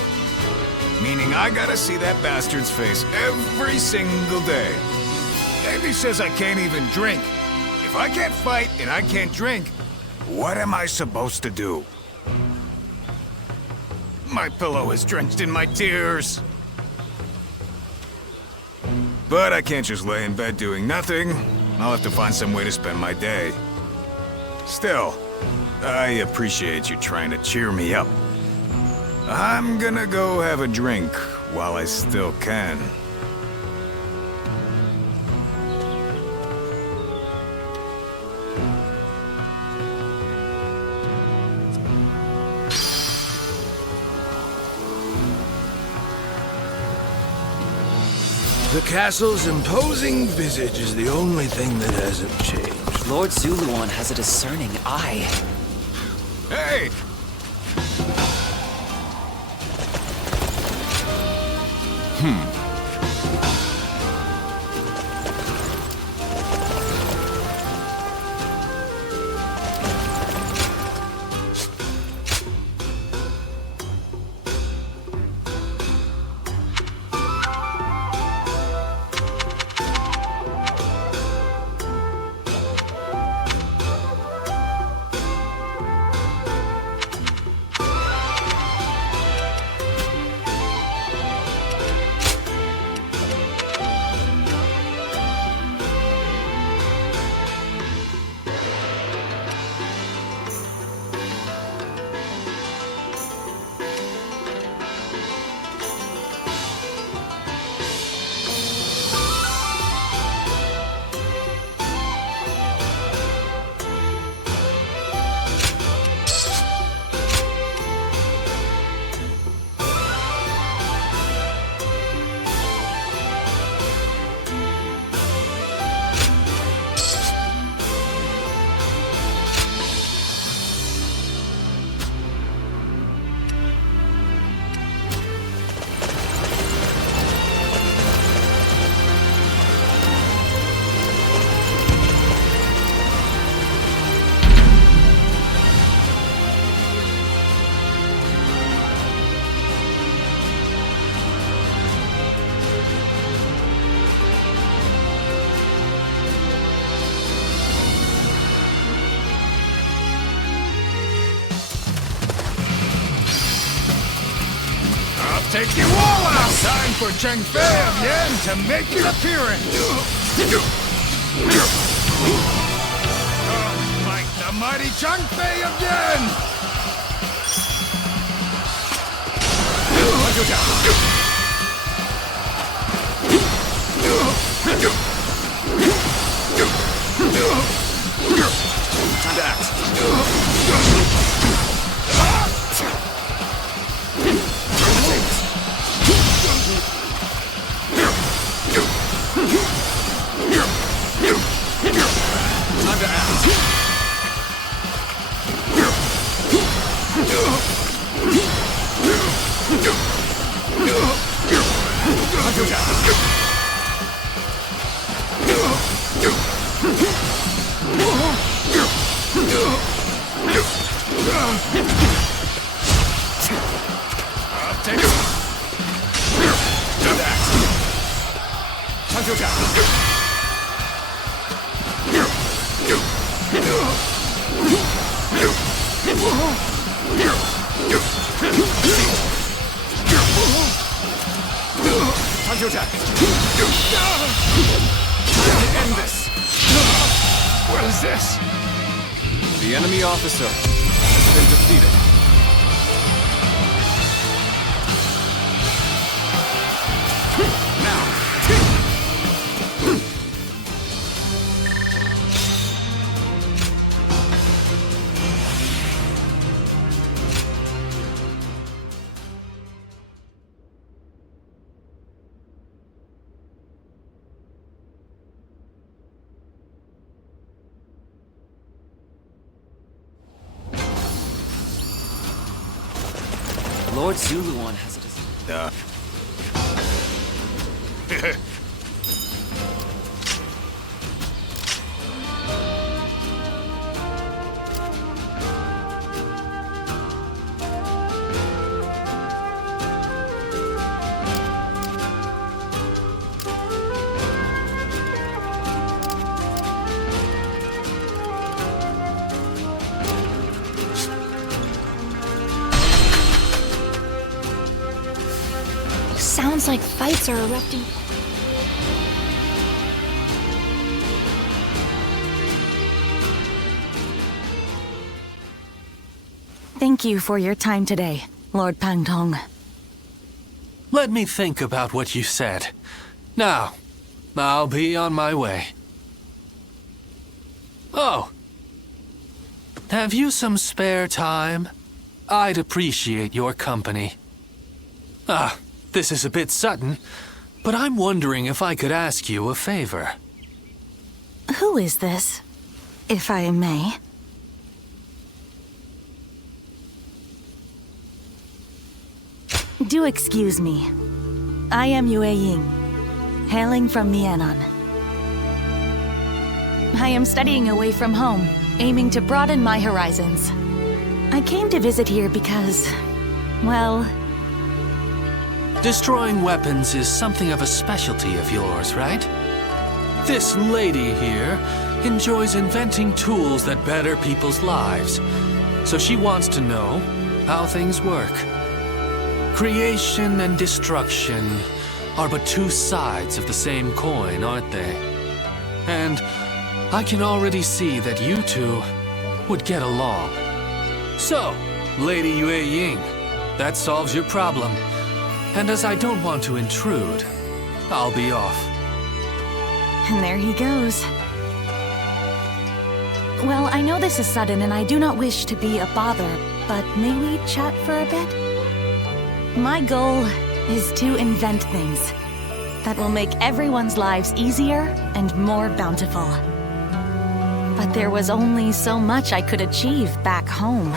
Meaning I gotta see that bastard's face every single day. And he says I can't even drink. If I can't fight and I can't drink, what am I supposed to do? My pillow is drenched in my tears. But I can't just lay in bed doing nothing. I'll have to find some way to spend my day. Still, I appreciate you trying to cheer me up. I'm gonna go have a drink while I still can. The castle's imposing visage is the only thing that hasn't changed. Lord Zuluan has a discerning eye. Hey! take you all out! Time for Cheng Fei of Yen to make an appearance! Like the mighty Cheng Fei of Yen! Time to act. Time to act. I'll take it. Time to act. Time to attack. Time to attack. To end this. What is this? The enemy officer has been defeated. Lord Zuluan has it. Sounds like fights are erupting. Thank you for your time today, Lord Pangtong. Let me think about what you said. Now, I'll be on my way. Oh. Have you some spare time? I'd appreciate your company. This is a bit sudden, but I'm wondering if I could ask you a favor. Who is this, if I may? Do excuse me. I am Yue Ying, hailing from Mianon. I am studying away from home, aiming to broaden my horizons. I came to visit here because, well... Destroying weapons is something of a specialty of yours, right? This lady here enjoys inventing tools that better people's lives. So she wants to know how things work. Creation and destruction are but two sides of the same coin, aren't they? And I can already see that you two would get along. So, Lady Yue Ying, that solves your problem. And as I don't want to intrude, I'll be off. And there he goes. Well, I know this is sudden and I do not wish to be a bother, but may we chat for a bit? My goal is to invent things that will make everyone's lives easier and more bountiful. But there was only so much I could achieve back home.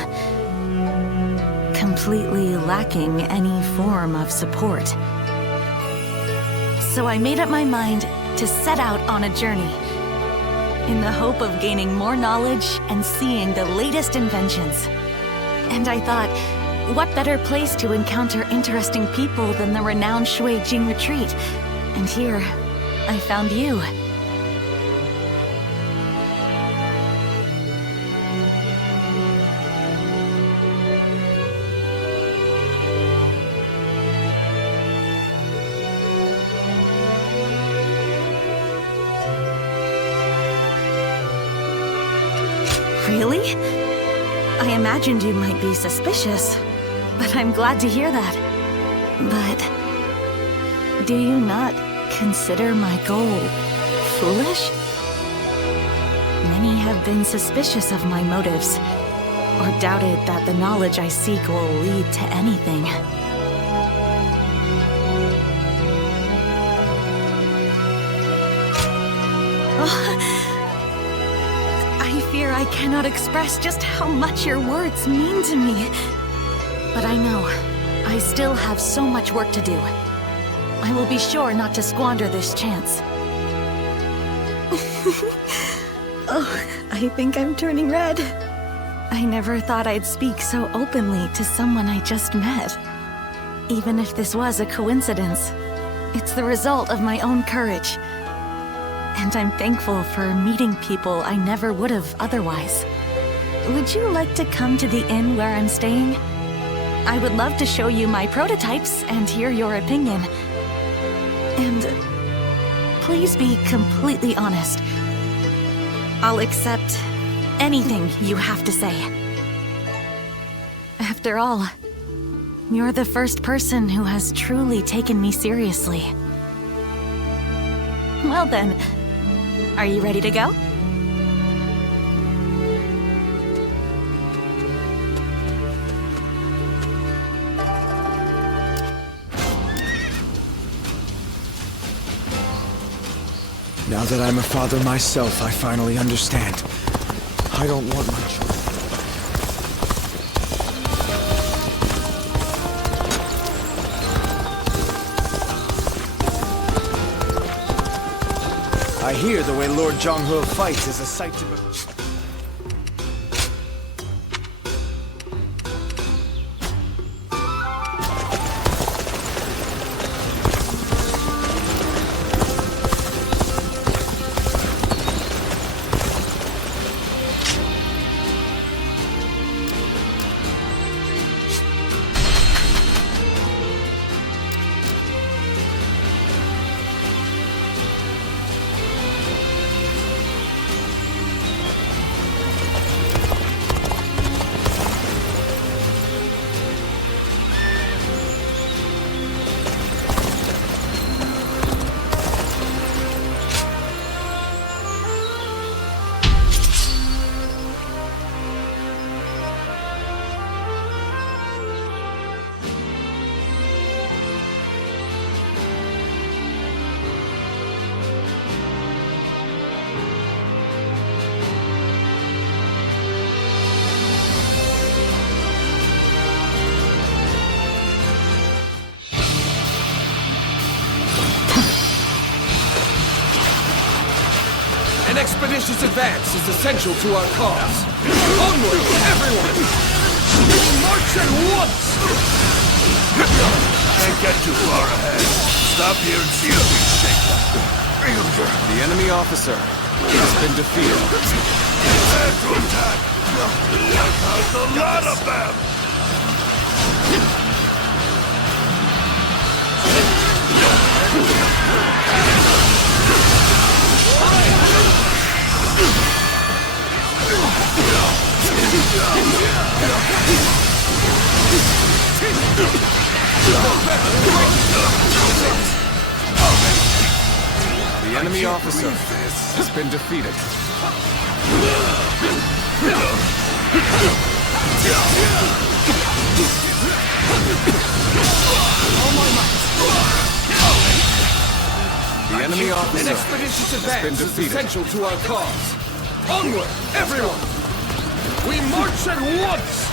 Completely lacking any form of support. So I made up my mind to set out on a journey in the hope of gaining more knowledge and seeing the latest inventions. And I thought, what better place to encounter interesting people than the renowned Shui Jing Retreat? And here, I found you. Really? I imagined you might be suspicious, but I'm glad to hear that. But do you not consider my goal foolish? Many have been suspicious of my motives, or doubted that the knowledge I seek will lead to anything. I fear I cannot express just how much your words mean to me. But I know, I still have so much work to do. I will be sure not to squander this chance. Oh, I think I'm turning red. I never thought I'd speak so openly to someone I just met. Even if this was a coincidence, it's the result of my own courage. And I'm thankful for meeting people I never would have otherwise. Would you like to come to the inn where I'm staying? I would love to show you my prototypes and hear your opinion. And please be completely honest. I'll accept anything you have to say. After all, you're the first person who has truly taken me seriously. Well then, are you ready to go? Now that I'm a father myself, I finally understand. I don't want my children. I hear the way Lord Zhonghe fights is a sight to behold. An expeditious advance is essential to our cause. Onward, everyone! We march at once! Can't get too far ahead. Stop here and see a big shakedown. The enemy officer has been defeated. Prepare to attack! There's a lot of them! The enemy officer has been defeated. The enemy officer An expeditious has been advance is defeated. essential to our cause. Onward, everyone! We march at once!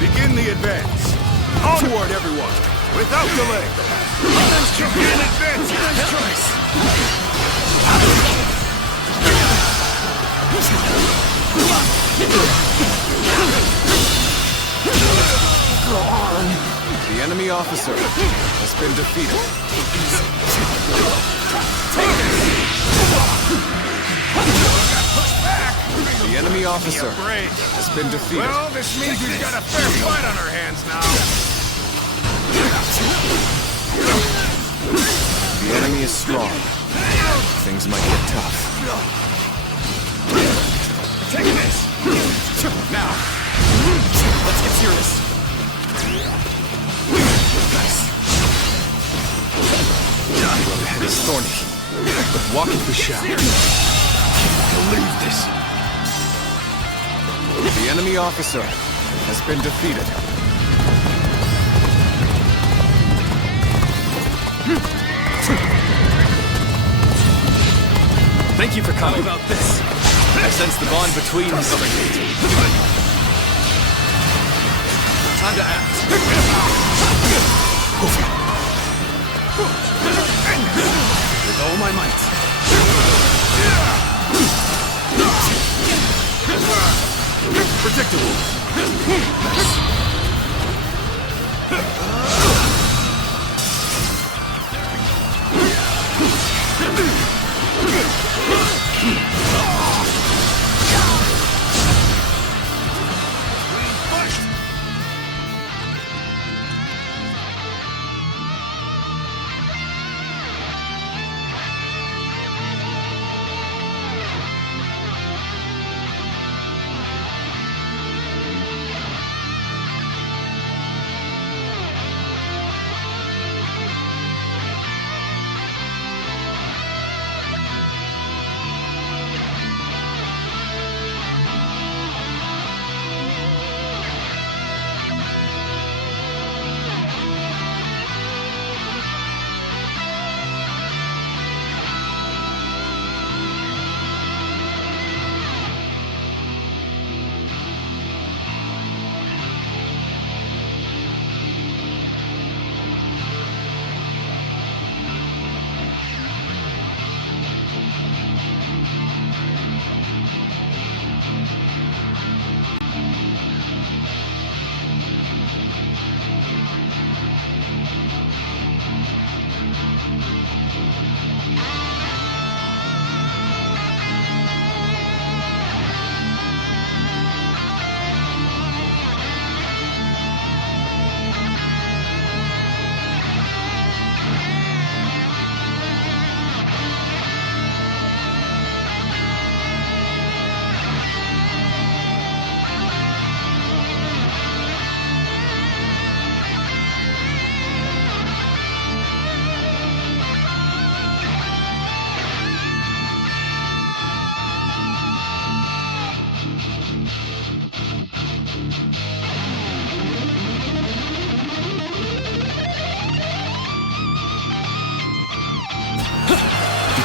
Begin the advance. Onward, everyone, without delay. Begin advancing. officer has been defeated. The enemy officer has been defeated. Well, this means we've got a fair fight on our hands now. The enemy is strong. Things might get tough. Take this! Now, let's get serious. The road ahead is thorny, but walking we shall. Believe this. The enemy officer has been defeated. Thank you for coming. How about this? I sense the bond between us. Time to act. With all my might. Predictable.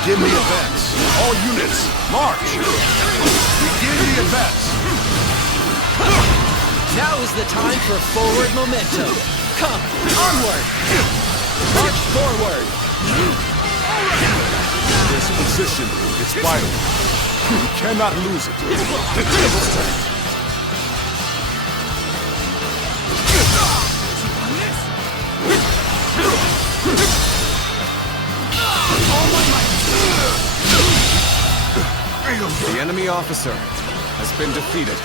Begin the advance. All units, march! Begin the advance. Now is the time for forward momentum. Come, onward! March forward! This position is vital. We cannot lose it. The enemy officer has been defeated.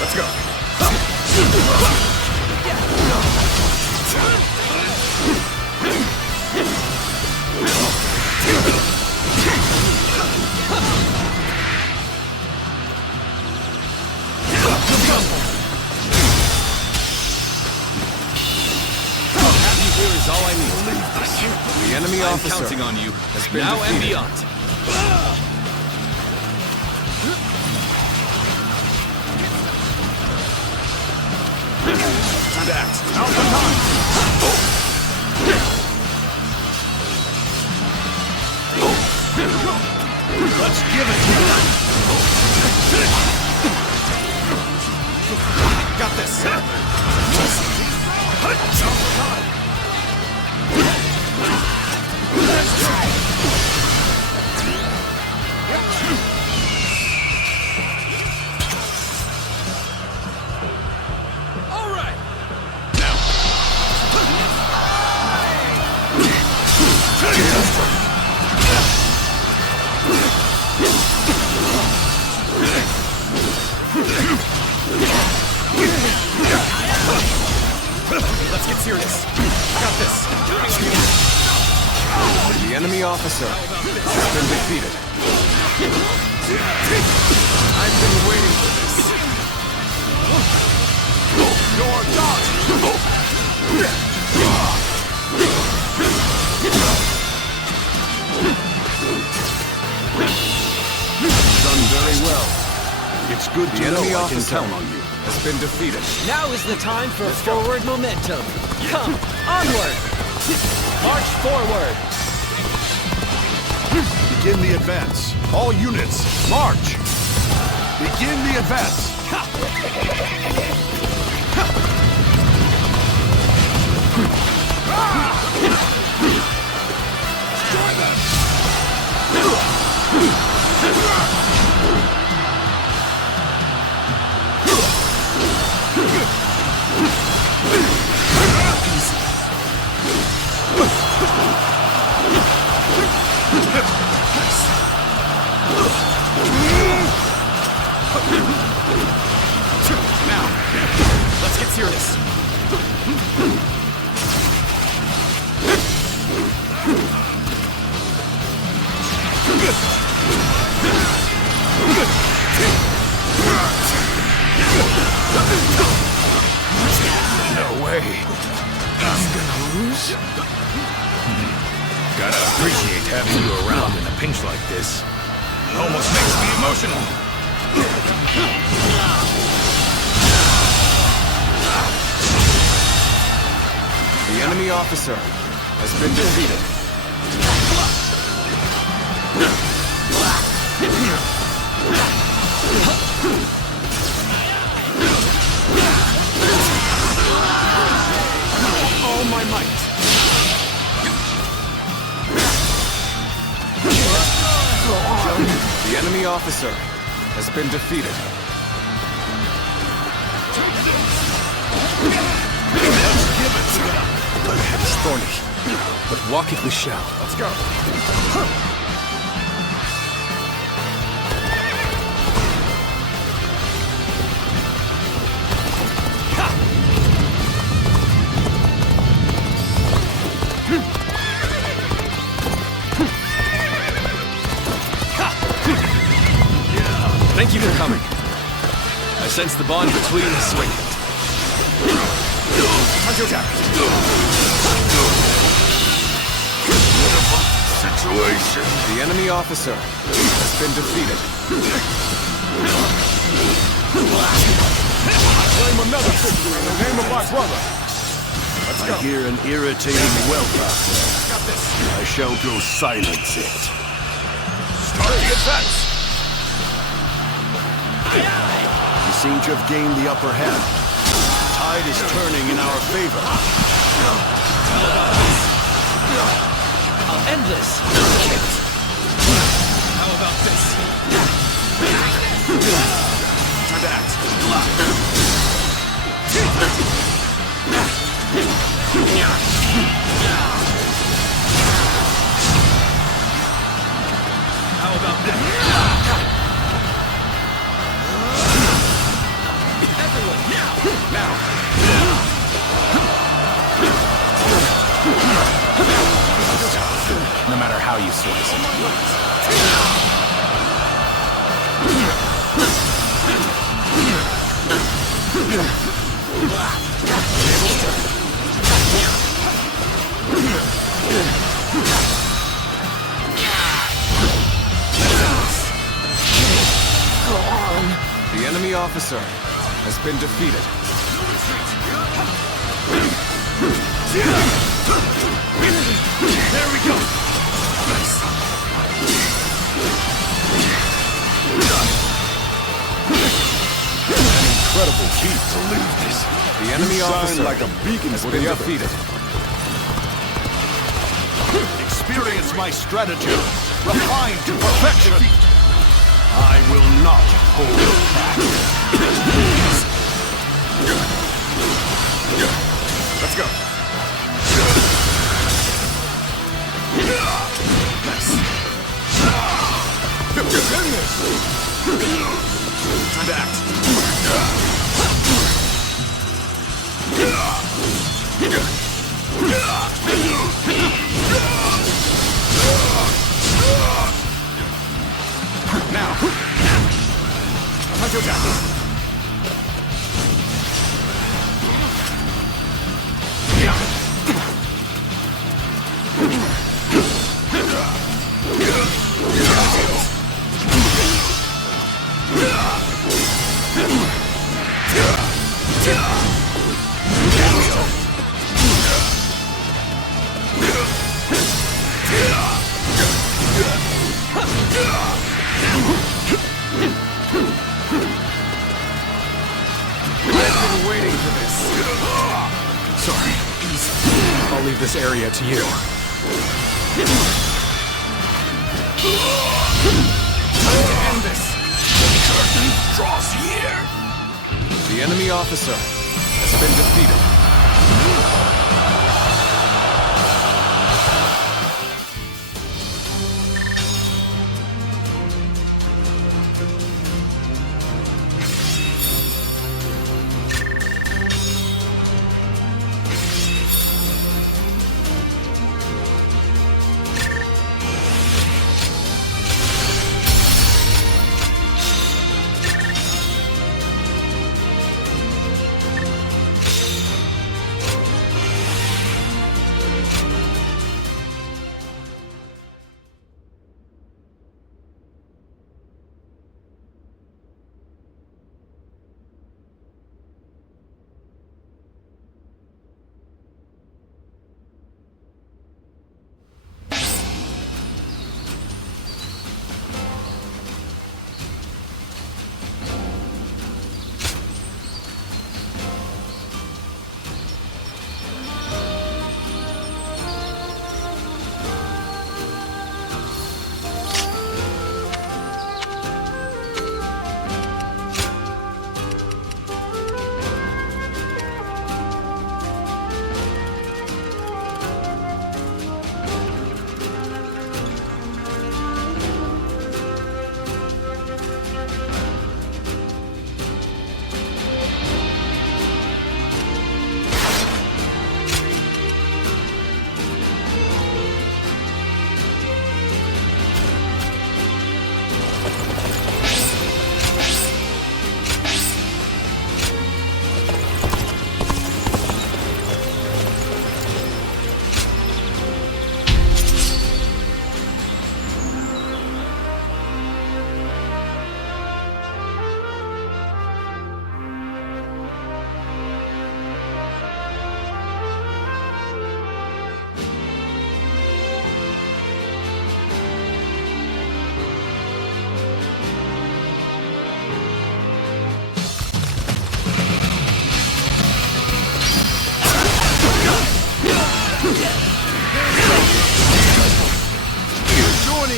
Let's go. Here is all I need. The enemy officer counting on you has been now defeated. and beyond. Time to act. Now's the time. Let's give it to them. Got this. All right. serious. Got this. The enemy officer has been defeated. I've been waiting for this. You're done! Done very well. It's good to know I can count on you. Has been defeated. Now is the time for forward momentum. Come, onward! March forward! Begin the advance. All units, march! Begin the advance. Now, let's get serious. No way. I'm gonna lose? Gotta appreciate having you around in a pinch like this. It almost makes me emotional. The enemy officer has been defeated. All my might. The enemy officer has been defeated. The path is thorny, but walk it we shall. Let's go. Thank you for coming. I sense the bond between us weakened. Time to attack. Situation. The enemy officer has been defeated. Claim another victory in the name of my brother. Let's go. I hear an irritating whelp out there. Got this. I shall go silence it. Start the advance. You seem to have gained the upper hand. The tide is turning in our favor. I'll end this. How about this? Time to act. How about that? Everyone, now! Now! No matter how you slice it. The enemy officer has been defeated. There we go. Incredible feat to leave this. The enemy officer like a beacon has for been the others. defeated. Experience my stratagem, refined to perfection. I will not hold back. Let's go. Nice. Time to act. Now! Hunter attack! I've been waiting for this. Sorry, easy. I'll leave this area to you. Time to end this. The curtain draws here. The enemy officer has been defeated.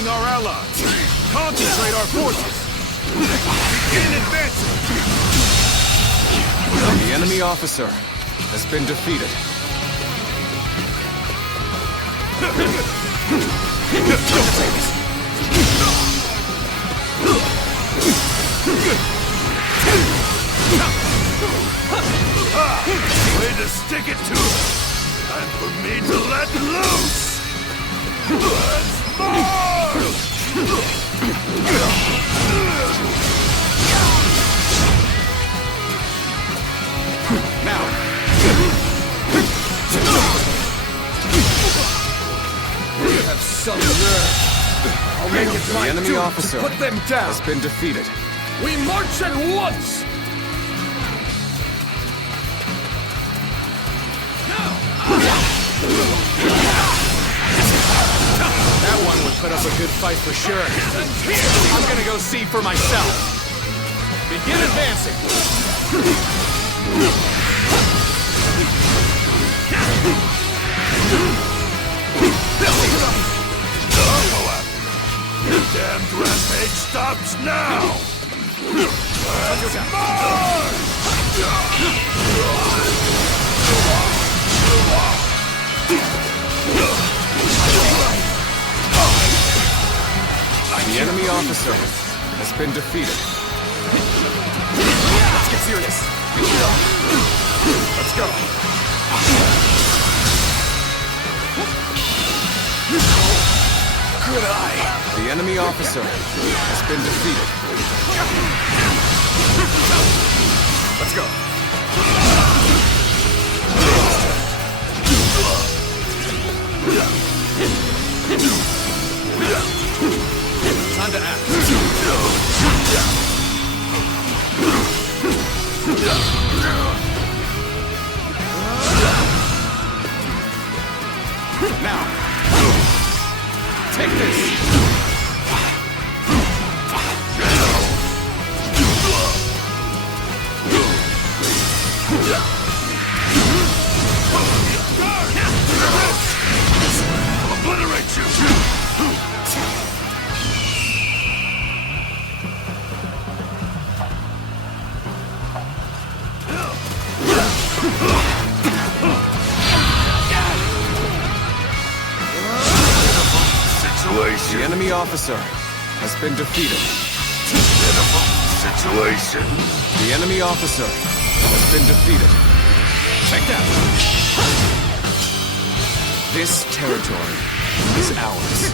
Our allies. Concentrate our forces. Begin advancing. The enemy officer has been defeated. Way to stick it to us. Time for me to let loose. Let's march! Now! You have some nerve. I'll make it my The enemy duty officer to put them down. has been defeated. We march at once! That one would put up a good fight for sure. I'm gonna go see for myself. Begin advancing. Your damned rampage stops now! Let's march! The enemy officer has been defeated. Let's get serious. Let's go. Good eye. The enemy officer has been defeated. Let's go. Time to act. Now, take this. I'll obliterate you. The enemy officer has been defeated. Situation. The enemy officer has been defeated. Take that! This territory is ours.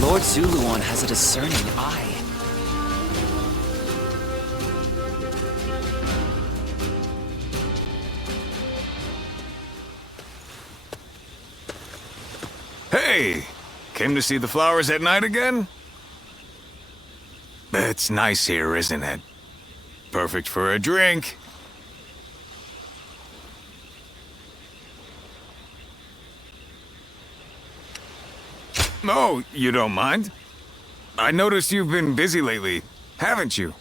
Lord Zuluan has a discerning eye. Hey! Came to see the flowers at night again? It's nice here, isn't it? Perfect for a drink. Oh, you don't mind? I noticed you've been busy lately, haven't you?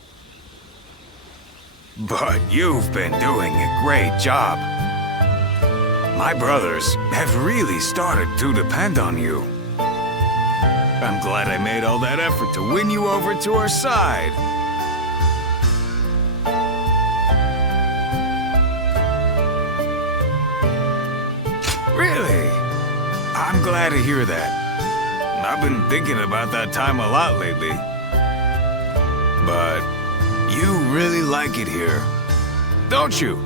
But you've been doing a great job. My brothers have really started to depend on you. I'm glad I made all that effort to win you over to our side. Really? I'm glad to hear that. I've been thinking about that time a lot lately. But you really like it here, don't you?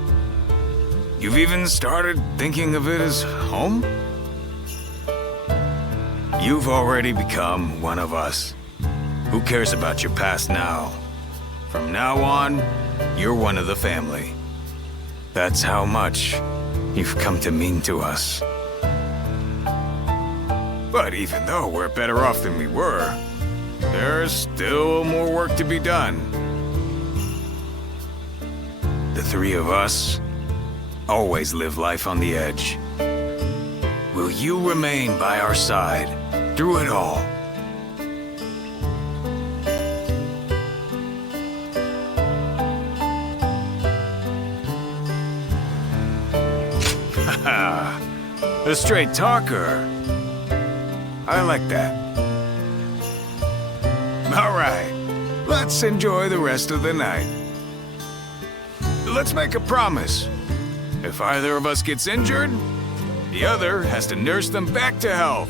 You've even started thinking of it as home? You've already become one of us. Who cares about your past now? From now on, you're one of the family. That's how much you've come to mean to us. But even though we're better off than we were, there's still more work to be done. The three of us always live life on the edge. Will you remain by our side through it all? Haha, a straight talker. I like that. All right, let's enjoy the rest of the night. Let's make a promise. If either of us gets injured, the other has to nurse them back to health.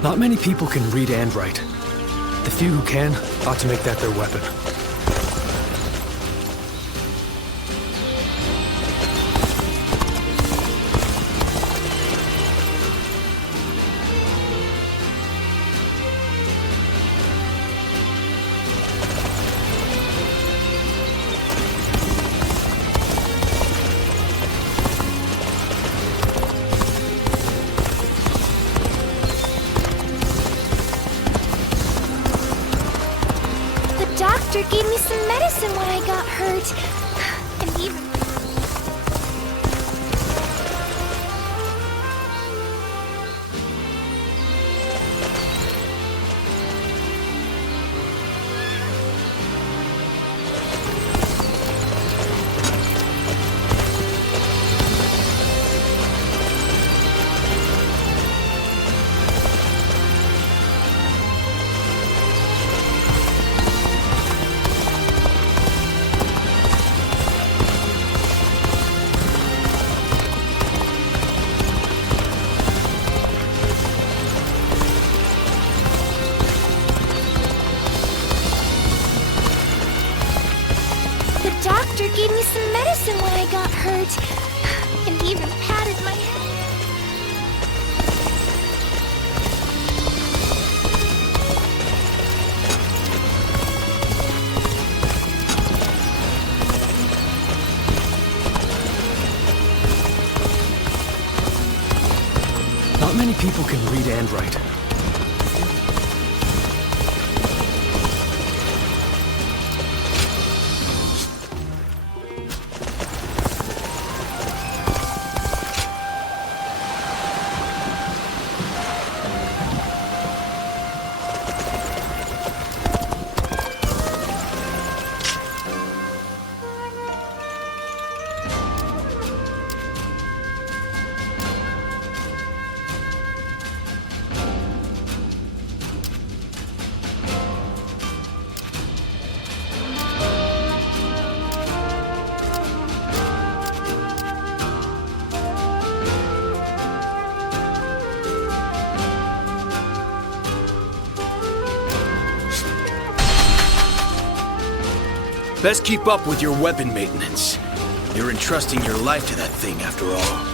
Not many people can read and write. The few who can ought to make that their weapon. The doctor gave me some medicine when I got hurt. And even... The doctor gave me some medicine when I got hurt. And even patted my head. Not many people can read and write. Best keep up with your weapon maintenance. You're entrusting your life to that thing after all.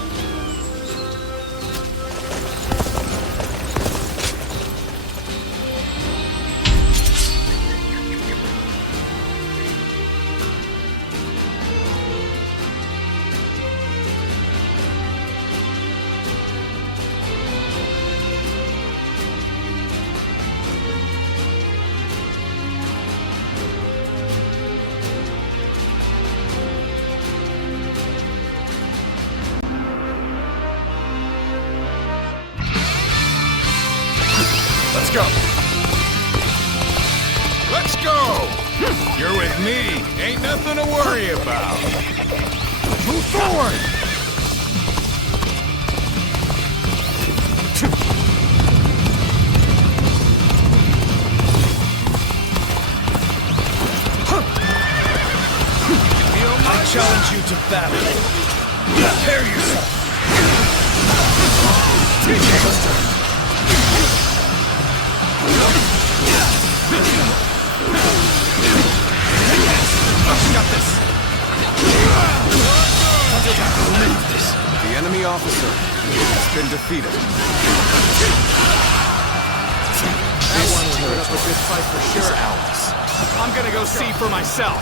Let's go! Let's go! You're with me. Ain't nothing to worry about. Move forward! I challenge you to battle. Prepare yourself. Got this. The enemy officer has been defeated. That one will put up a good fight for sure, Alex. I'm gonna go see for myself.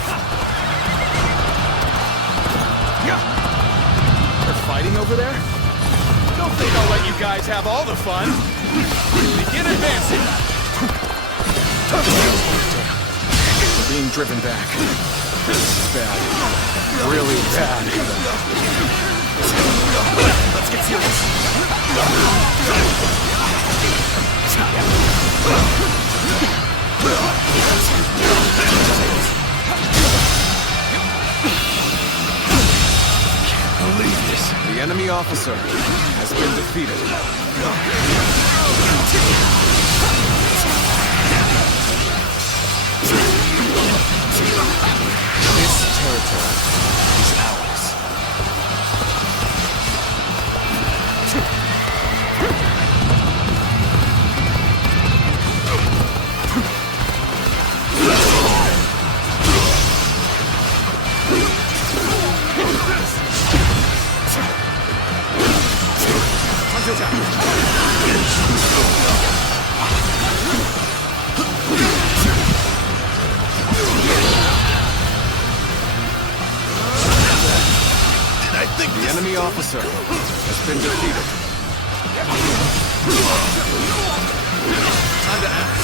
They're fighting over there? Don't think I'll let you guys have all the fun. Begin advancing. We're being driven back. This is bad. Really bad. Let's get serious. Can't believe this. The enemy officer has been defeated. This territory is ours. officer has been defeated. Time to act.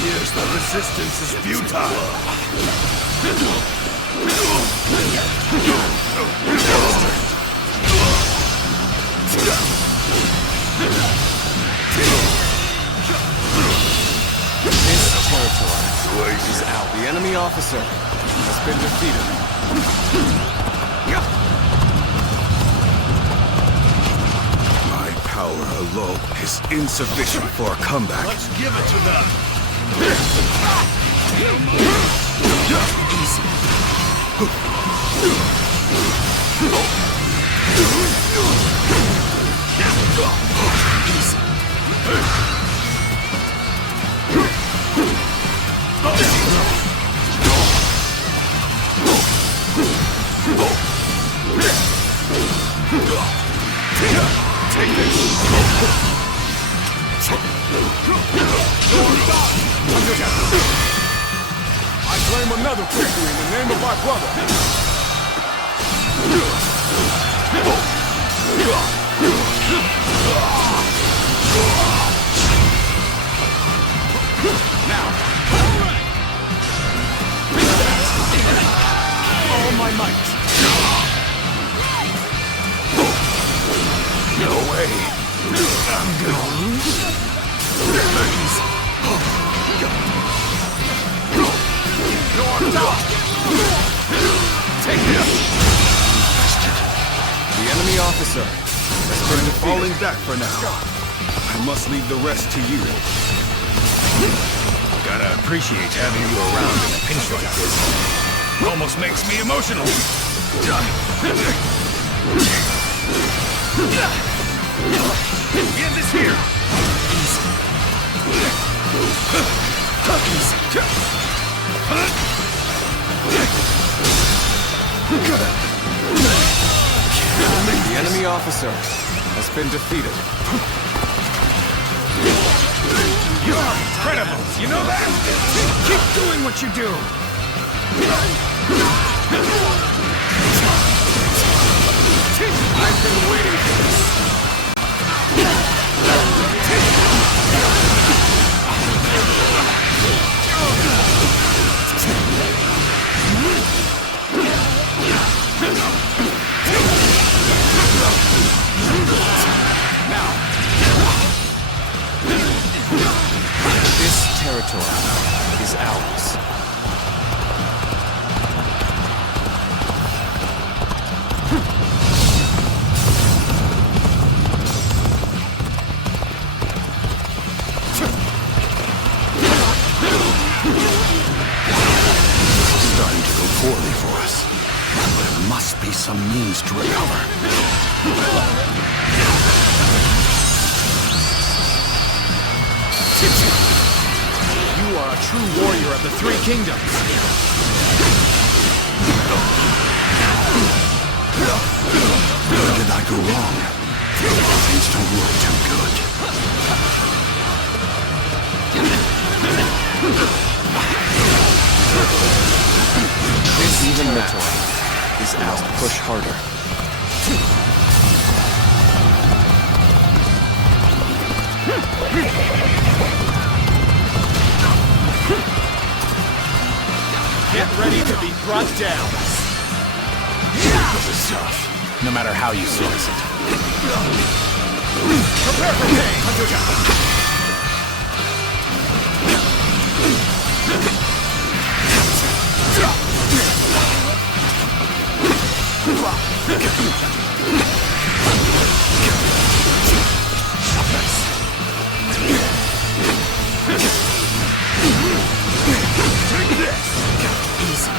Here's the resistance is futile. This territory is out. The enemy officer has been defeated. My power alone is insufficient for a comeback. Let's give it to them. Take this! I claim another victory in the name of my brother. Now. All my might. No way. I'm gonna lose. Take this. The enemy officer has been defeated. Falling back for now. I must leave the rest to you. Gotta appreciate having you around in a pinch like this. Almost makes me emotional. End this here. The enemy officer has been defeated. You're incredible. You know that? Keep doing what you do. I've been waiting for this. Now, this territory is ours. Starting to go poorly for us. But there must be some means to recover. You are a true warrior of the Three Kingdoms. Where did I go wrong? Things don't look too good. This territory is ours. Push harder. Get ready to be brought down. This is tough. No matter how you slice it. Prepare for pain, Hunter. Take this! Easy.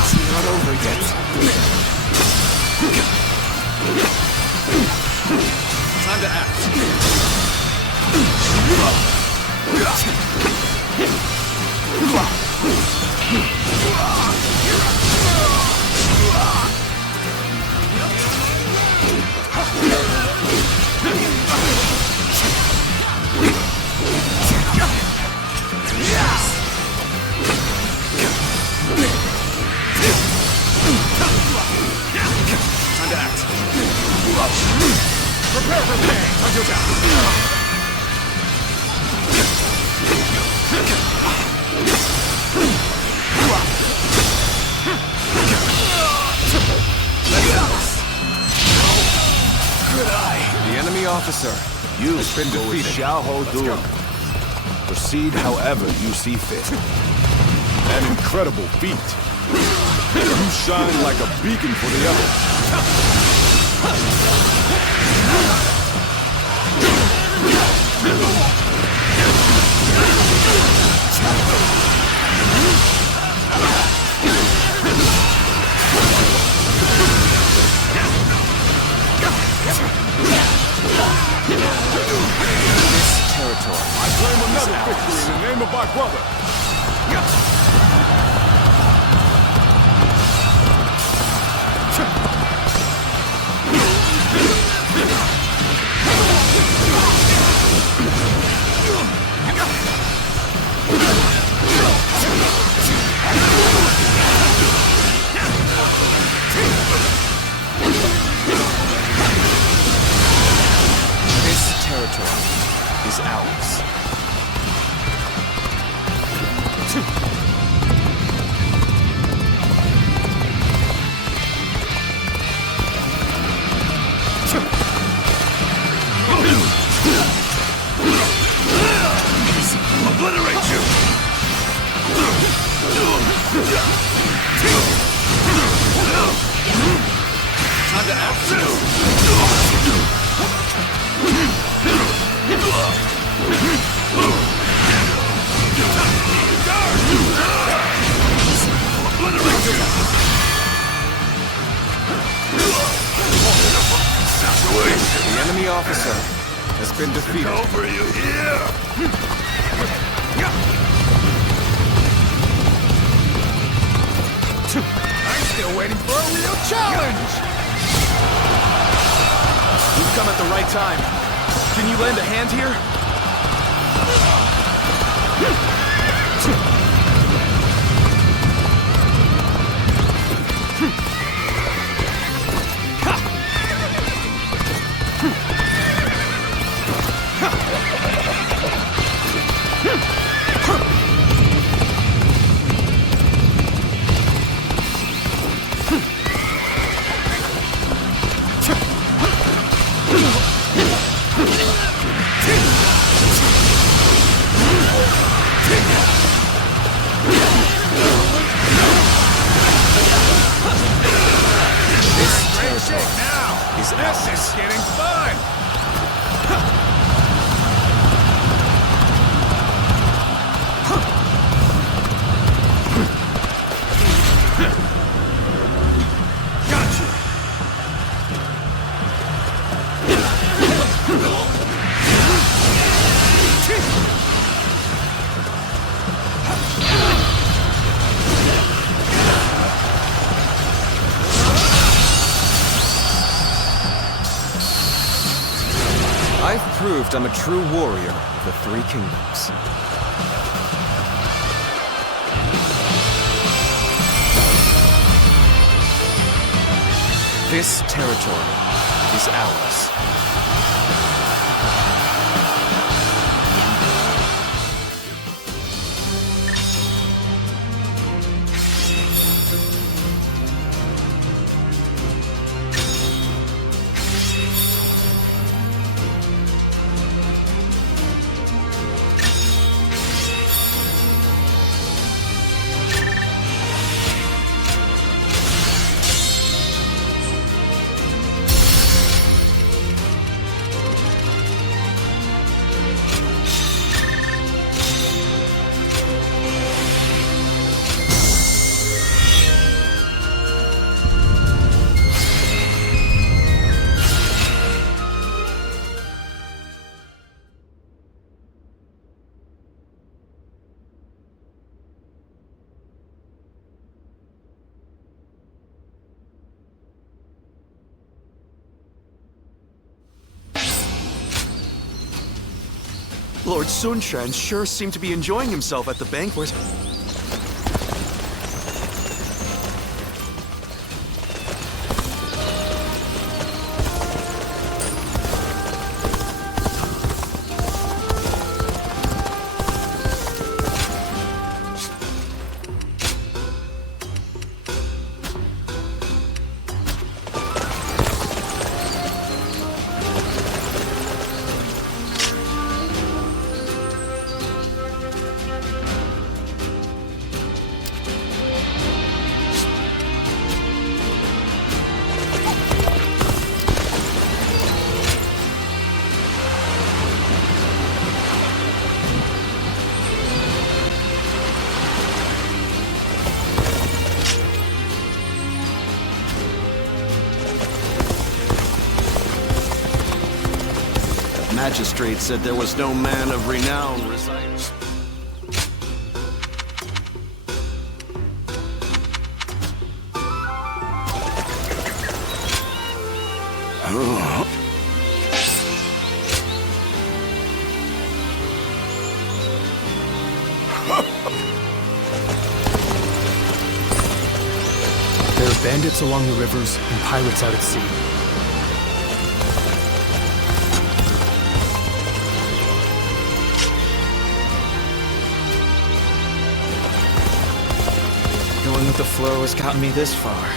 It's not over yet. Time to act. The enemy officer. You has been defeated. Xiao Ho Dun. Proceed however you see fit. An incredible feat. You shine like a beacon for the others. This territory. I claim another victory in the name of my brother. This territory is ours. Obliterate you! Time to act. The enemy officer has been defeated. Over you here! I'm still waiting for a real challenge! You've come at the right time. Can you lend a hand here? This is getting fun! Gotcha! I've proved I'm a true warrior of the Three Kingdoms. This territory is ours. Lord Sun Quan sure seemed to be enjoying himself at the banquet. magistrate said there was no man of renown residing. There are bandits along the rivers and pirates out at sea. Going with the flow has gotten me this far.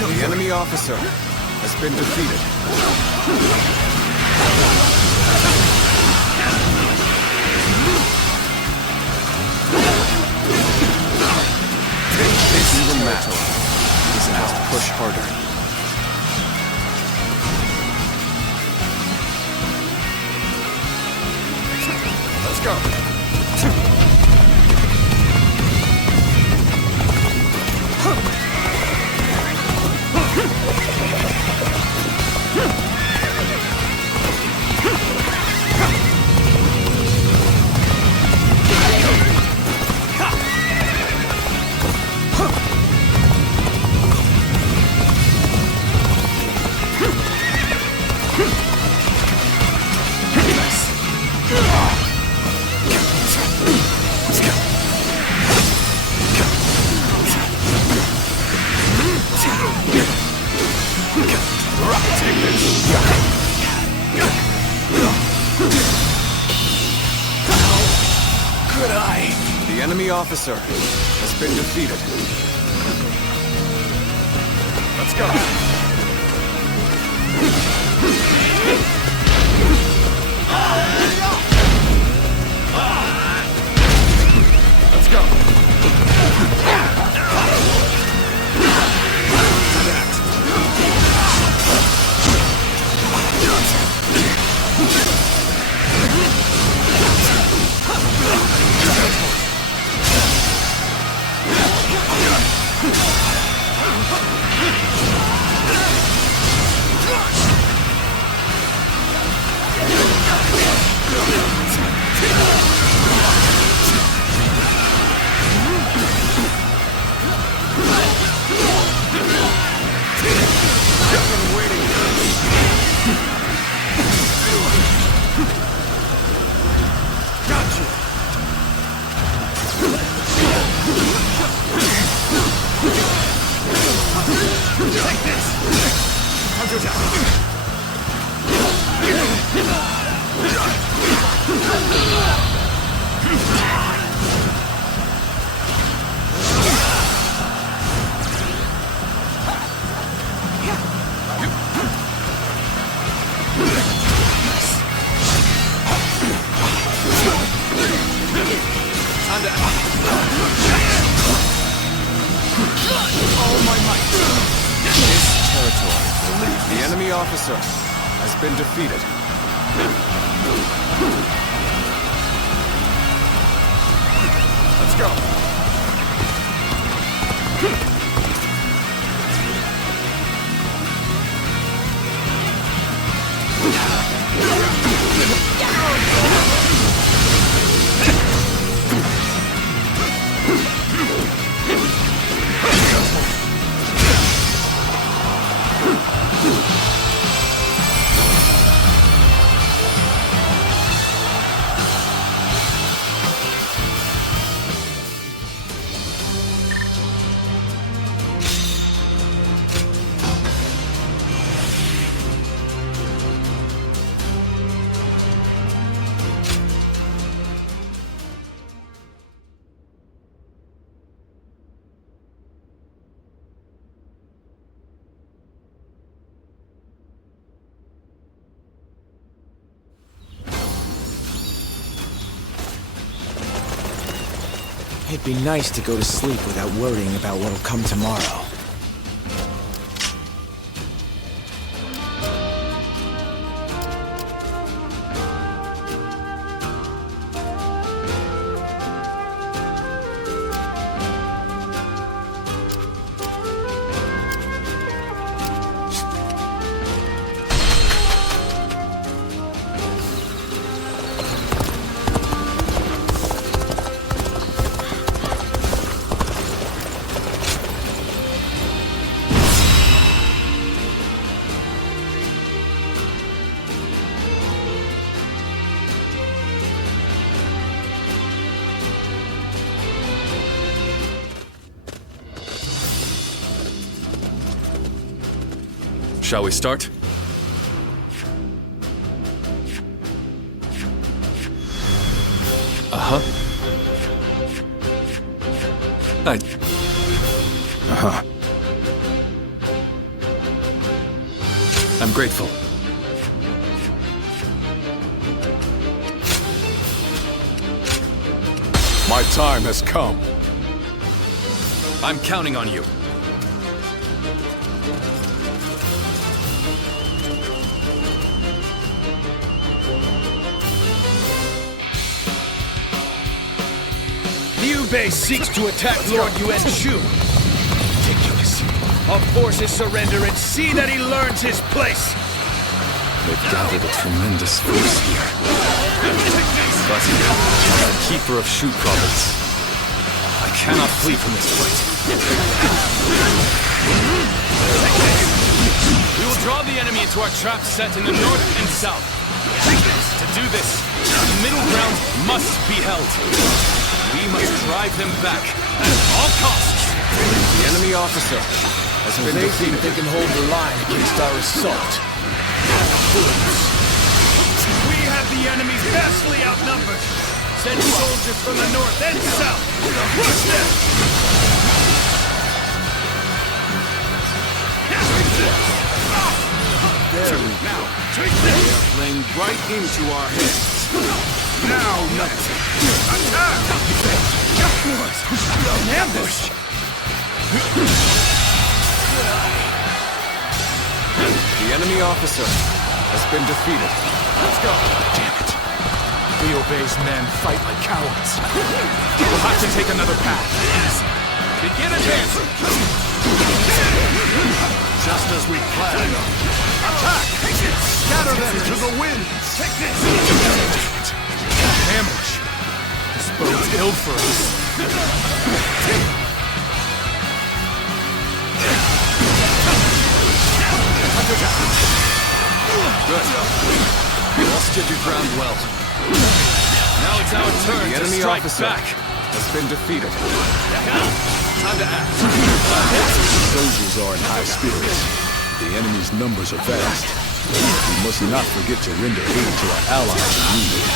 The enemy officer has been defeated. Even Mato has to push harder. Let's go. Good eye. The enemy officer has been defeated. Let's go. Let's go. The enemy officer has been defeated. Let's go. It'd be nice to go to sleep without worrying about what'll come tomorrow. Shall we start? Uh-huh. Uh-huh. I'm grateful. My time has come. I'm counting on you. Liu Bei seeks to attack Lord Yuan Shu. Ridiculous. Our forces surrender and see that he learns his place. They've gathered a tremendous force here. But the keeper of Shu province. I cannot flee from this fight. We will draw the enemy into our trap set in the north and south. To do this, the middle ground must be held. We must drive them back at all costs. The enemy officer has been defeated. They can hold the line against our assault. Fools. We have the enemy vastly outnumbered. Send soldiers from the north and south. Rush them! There we go. They are playing right into our hands. Now, nothing. Attack! An ambush! The enemy officer has been defeated. Let's go! Damn it. Liu Bei's men fight like cowards. We'll have to take another path. Begin advancing! Just as we planned. Attack! Scatter them to the winds! Take this! Ambush! This bodes ill for us. Good. You all stood your ground well. Now it's our turn The to enemy strike officer back. has been defeated. Time to act. Soldiers are in high spirits. The enemy's numbers are vast. We must not forget to render aid to our allies in need.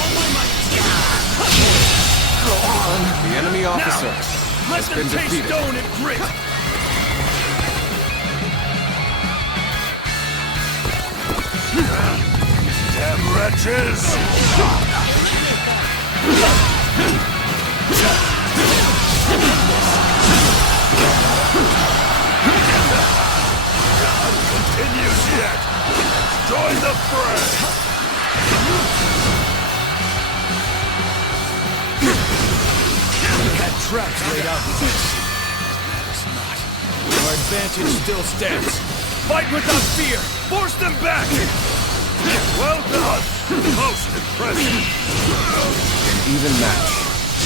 The enemy officer Let has them been taste defeated. stone and grit! Damn wretches! Continues yet! Join the fray! We had traps laid out for this. Matters not. Our advantage still stands. Fight without fear! Force them back! Well done! Most impressive! An even match.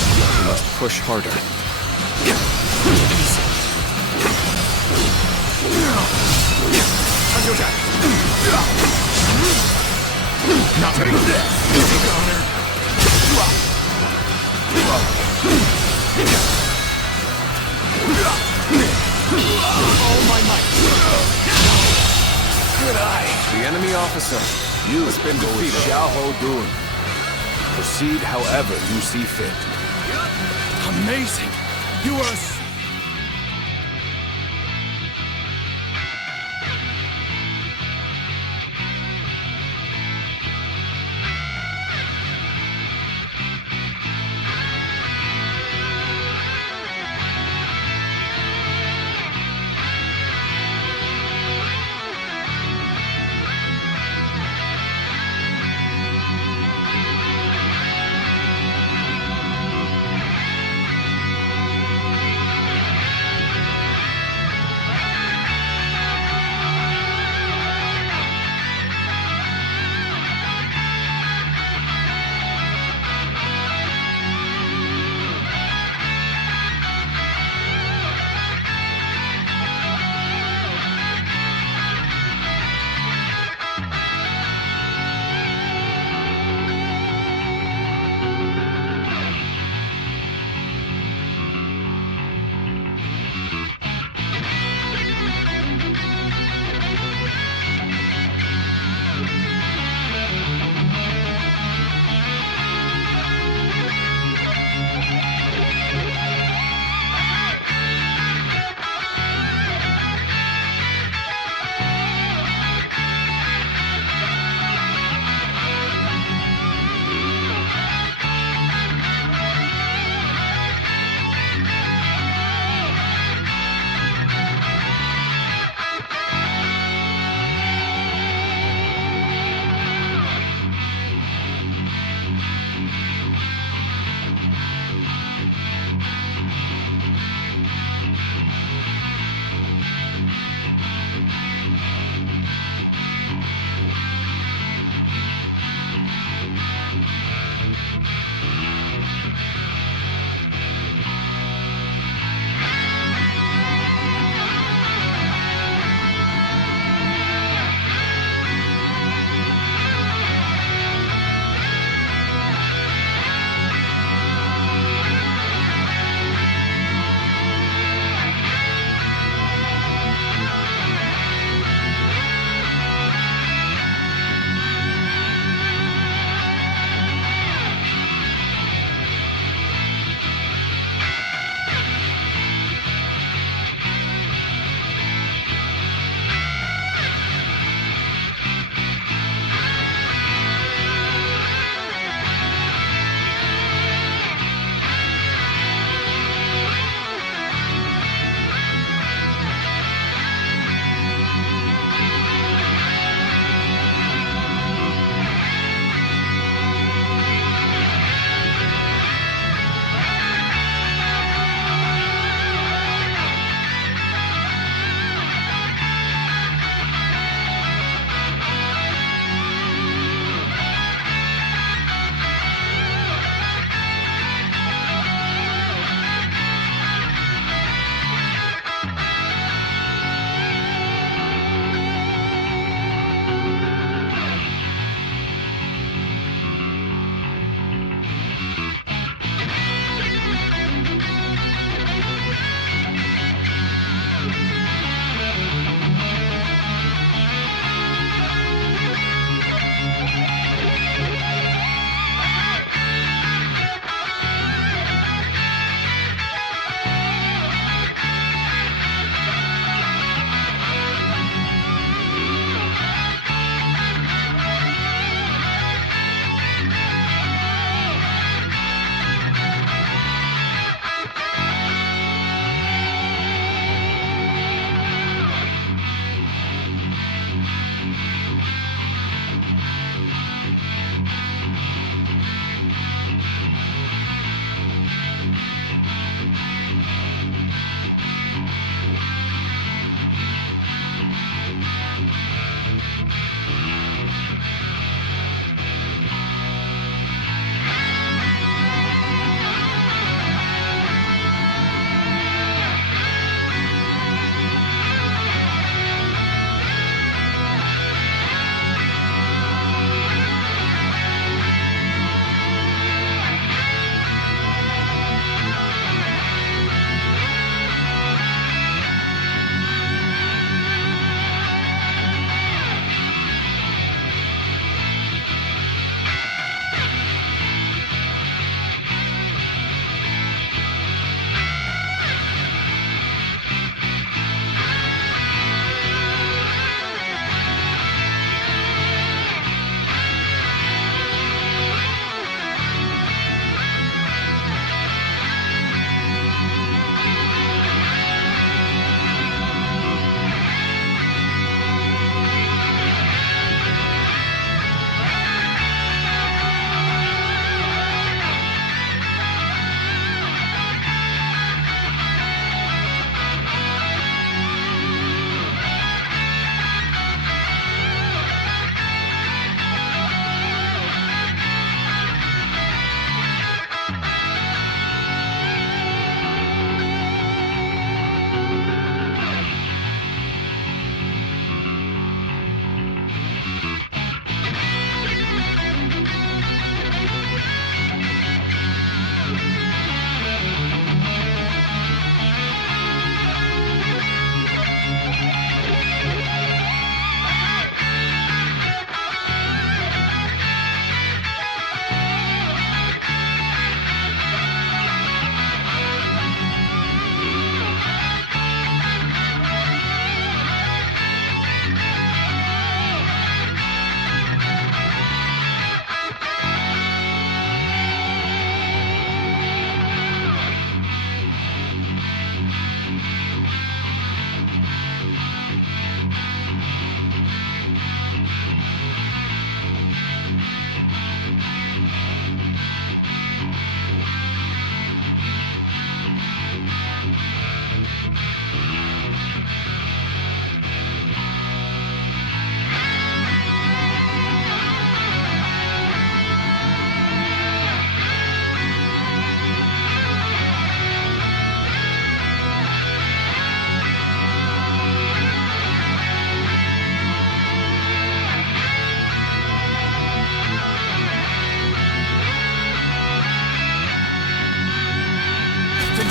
We must push harder. Not take this! All my might! Good eye! The enemy officer You has been defeated. Xiahou Dun. Proceed however you see fit. Amazing! You are...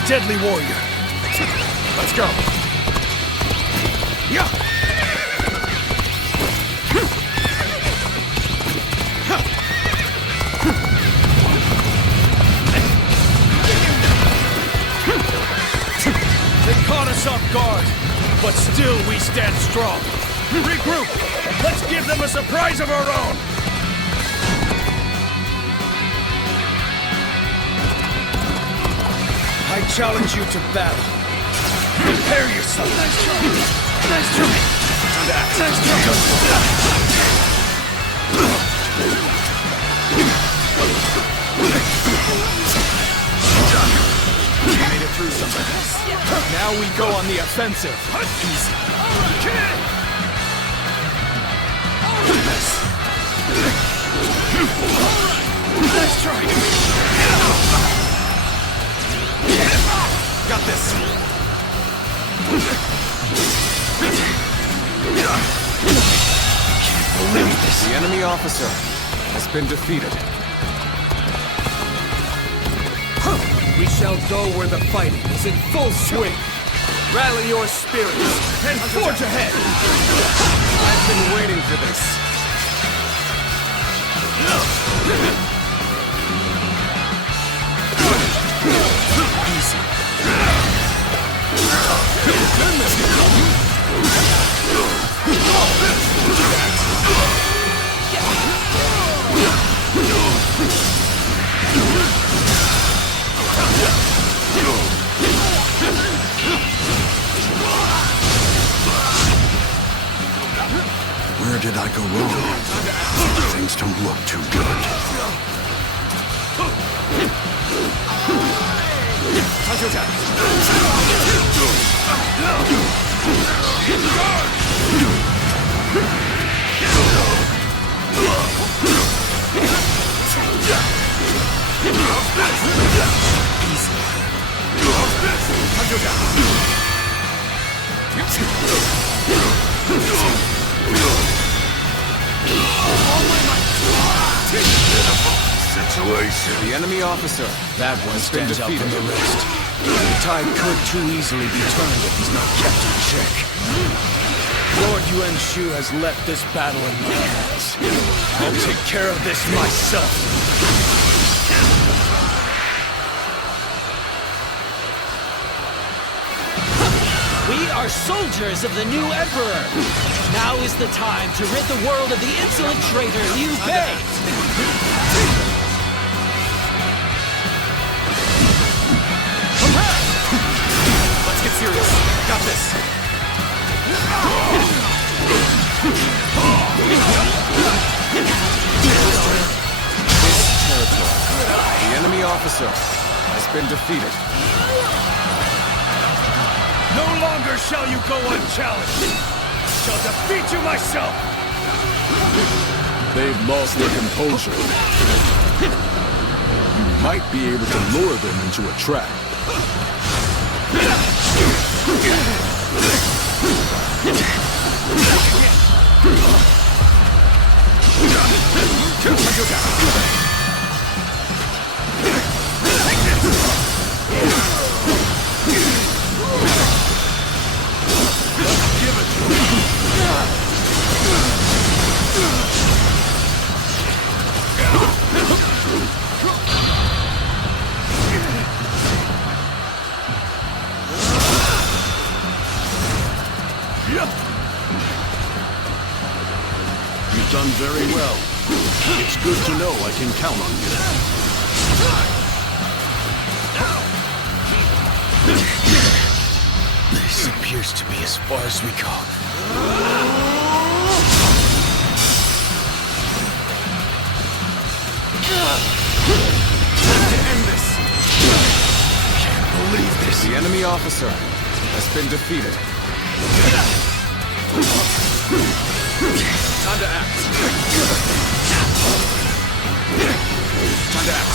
deadly warrior. Let's go. Yeah. They caught us off guard, but still we stand strong. Regroup! Let's give them a surprise of our own! I challenge you to battle. Prepare yourself. Nice try. Nice try. Time to act. Nice try. We made it through some of this. Now we go on the offensive. Easy. Nice try. Got this. Can't believe this. The enemy officer has been defeated. We shall go where the fighting is in full swing. Rally your spirits and forge ahead. I've been waiting for this. Easy. Where did I go wrong? Things don't look too good. Situation. The enemy officer. That one stands out from the rest. The tide could too easily be turned if he's not kept in check. Lord Yuan Shu has left this battle in my hands. I'll take care of this myself. We are soldiers of the new Emperor. Now is the time to rid the world of the insolent traitor Liu Bei. Let's get serious. Got this. The enemy officer has been defeated. No longer shall you go unchallenged. I shall defeat you myself. They've lost their composure. You might be able to lure them into a trap. You've done very well. It's good to know I can count on you. This appears to be as far as we go. To end this. Can't believe this. The enemy officer has been defeated. Time to act. Time to act.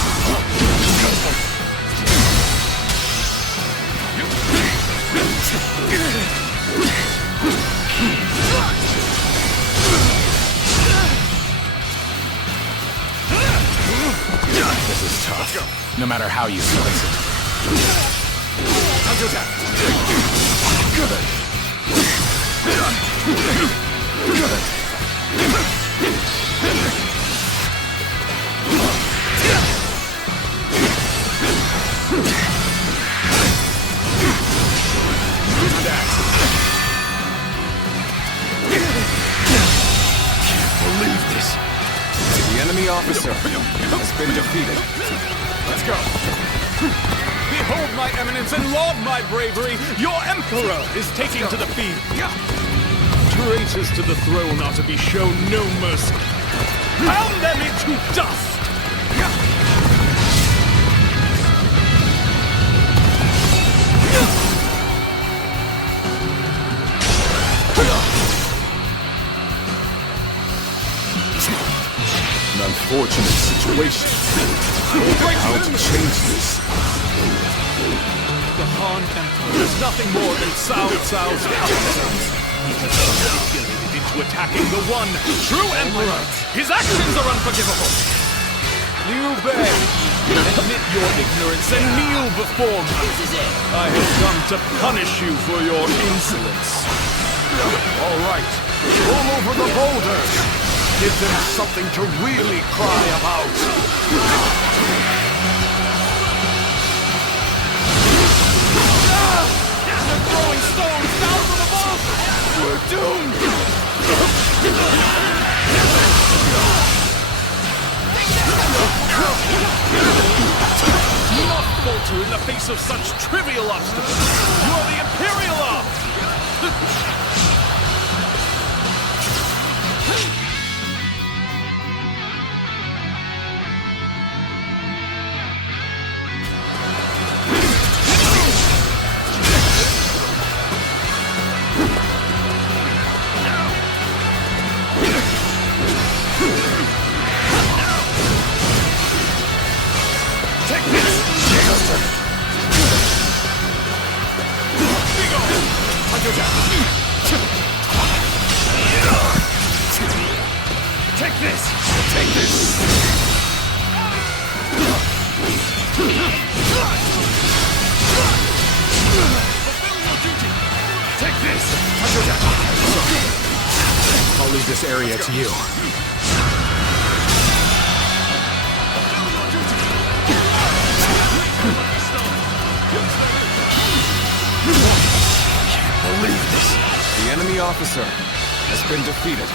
This is tough. No matter how you slice it. Believe this. The enemy officer has been defeated. Let's go. Behold my eminence and laud my bravery. Your emperor is taking to the field. Traitors to the throne are to be shown no mercy. Pound them into dust! An unfortunate situation. How to change this? The Han Emperor is nothing more than Cao Cao's puppet. He has manipulated into attacking the one true Emperor. His actions are unforgivable. Liu Bei, admit your ignorance and kneel before me. I have come to punish you for your insolence. All right, roll over the boulders. Give them something to really cry about. They're throwing stones down from above! We're doomed! Do not falter in the face of such trivial obstacles! You are the Imperial Army! Take this! Take this! Take this! I'll leave this area to you. Can't believe this. The enemy officer has been defeated.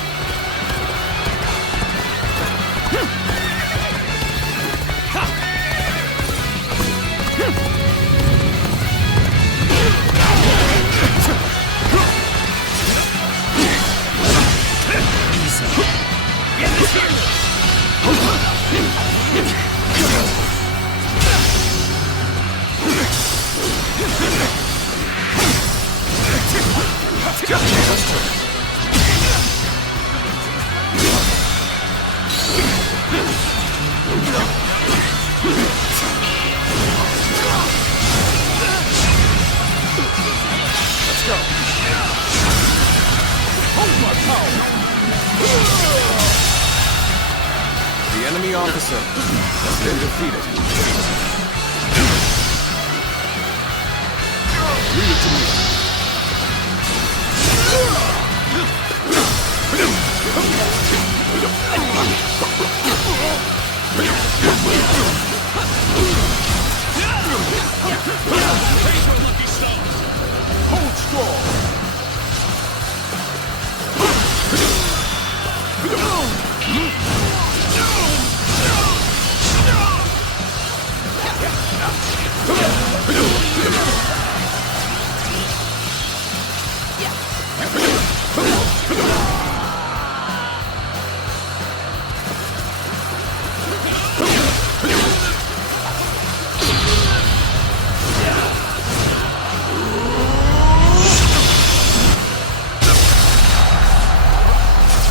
Let's go! Hold my power! The enemy officer has been defeated. Leave it to me. Take your lucky stone! Hold strong!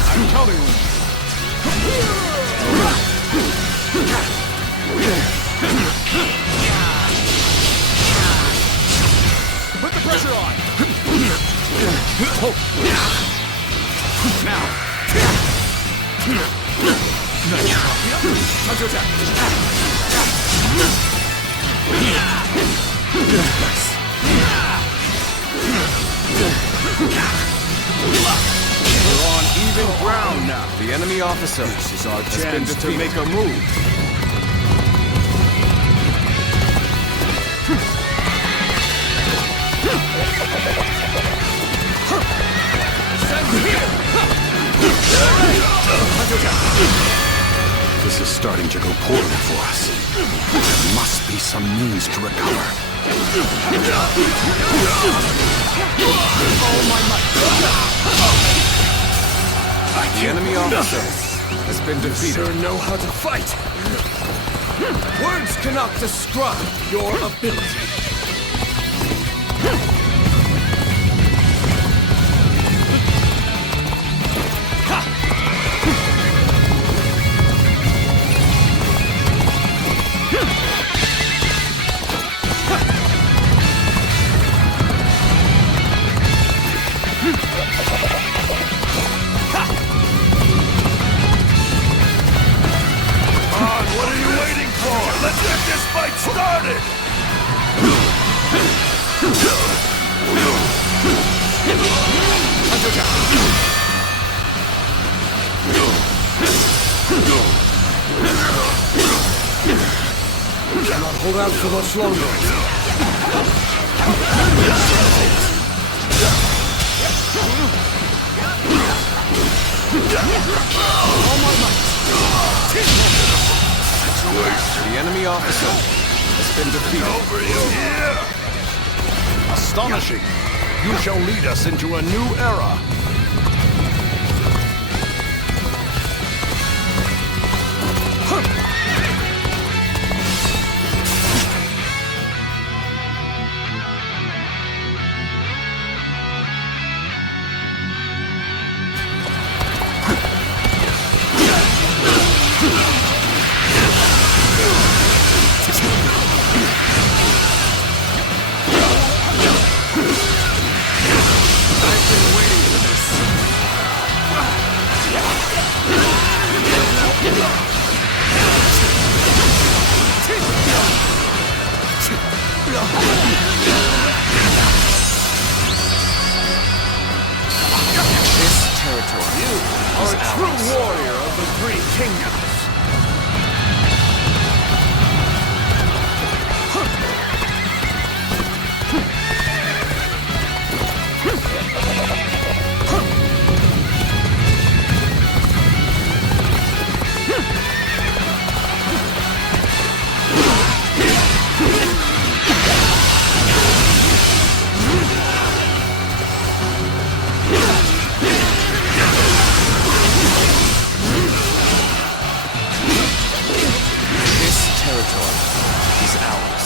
I'm counting on you. Put the pressure on. Now. Time to attack. Nice. We're on even ground now. The enemy officer This is our has been chance to defeated. make a move. This is starting to go poorly for us. There must be some means to recover. The enemy officer has been defeated. You sure know how to fight. Words cannot describe your ability. What are you waiting for? Let's get this fight started! Cannot hold out for much longer. The enemy officer has been defeated. Over you here! Astonishing! You shall lead us into a new era. This territory Are a true warrior of the Three Kingdoms. This territory is ours.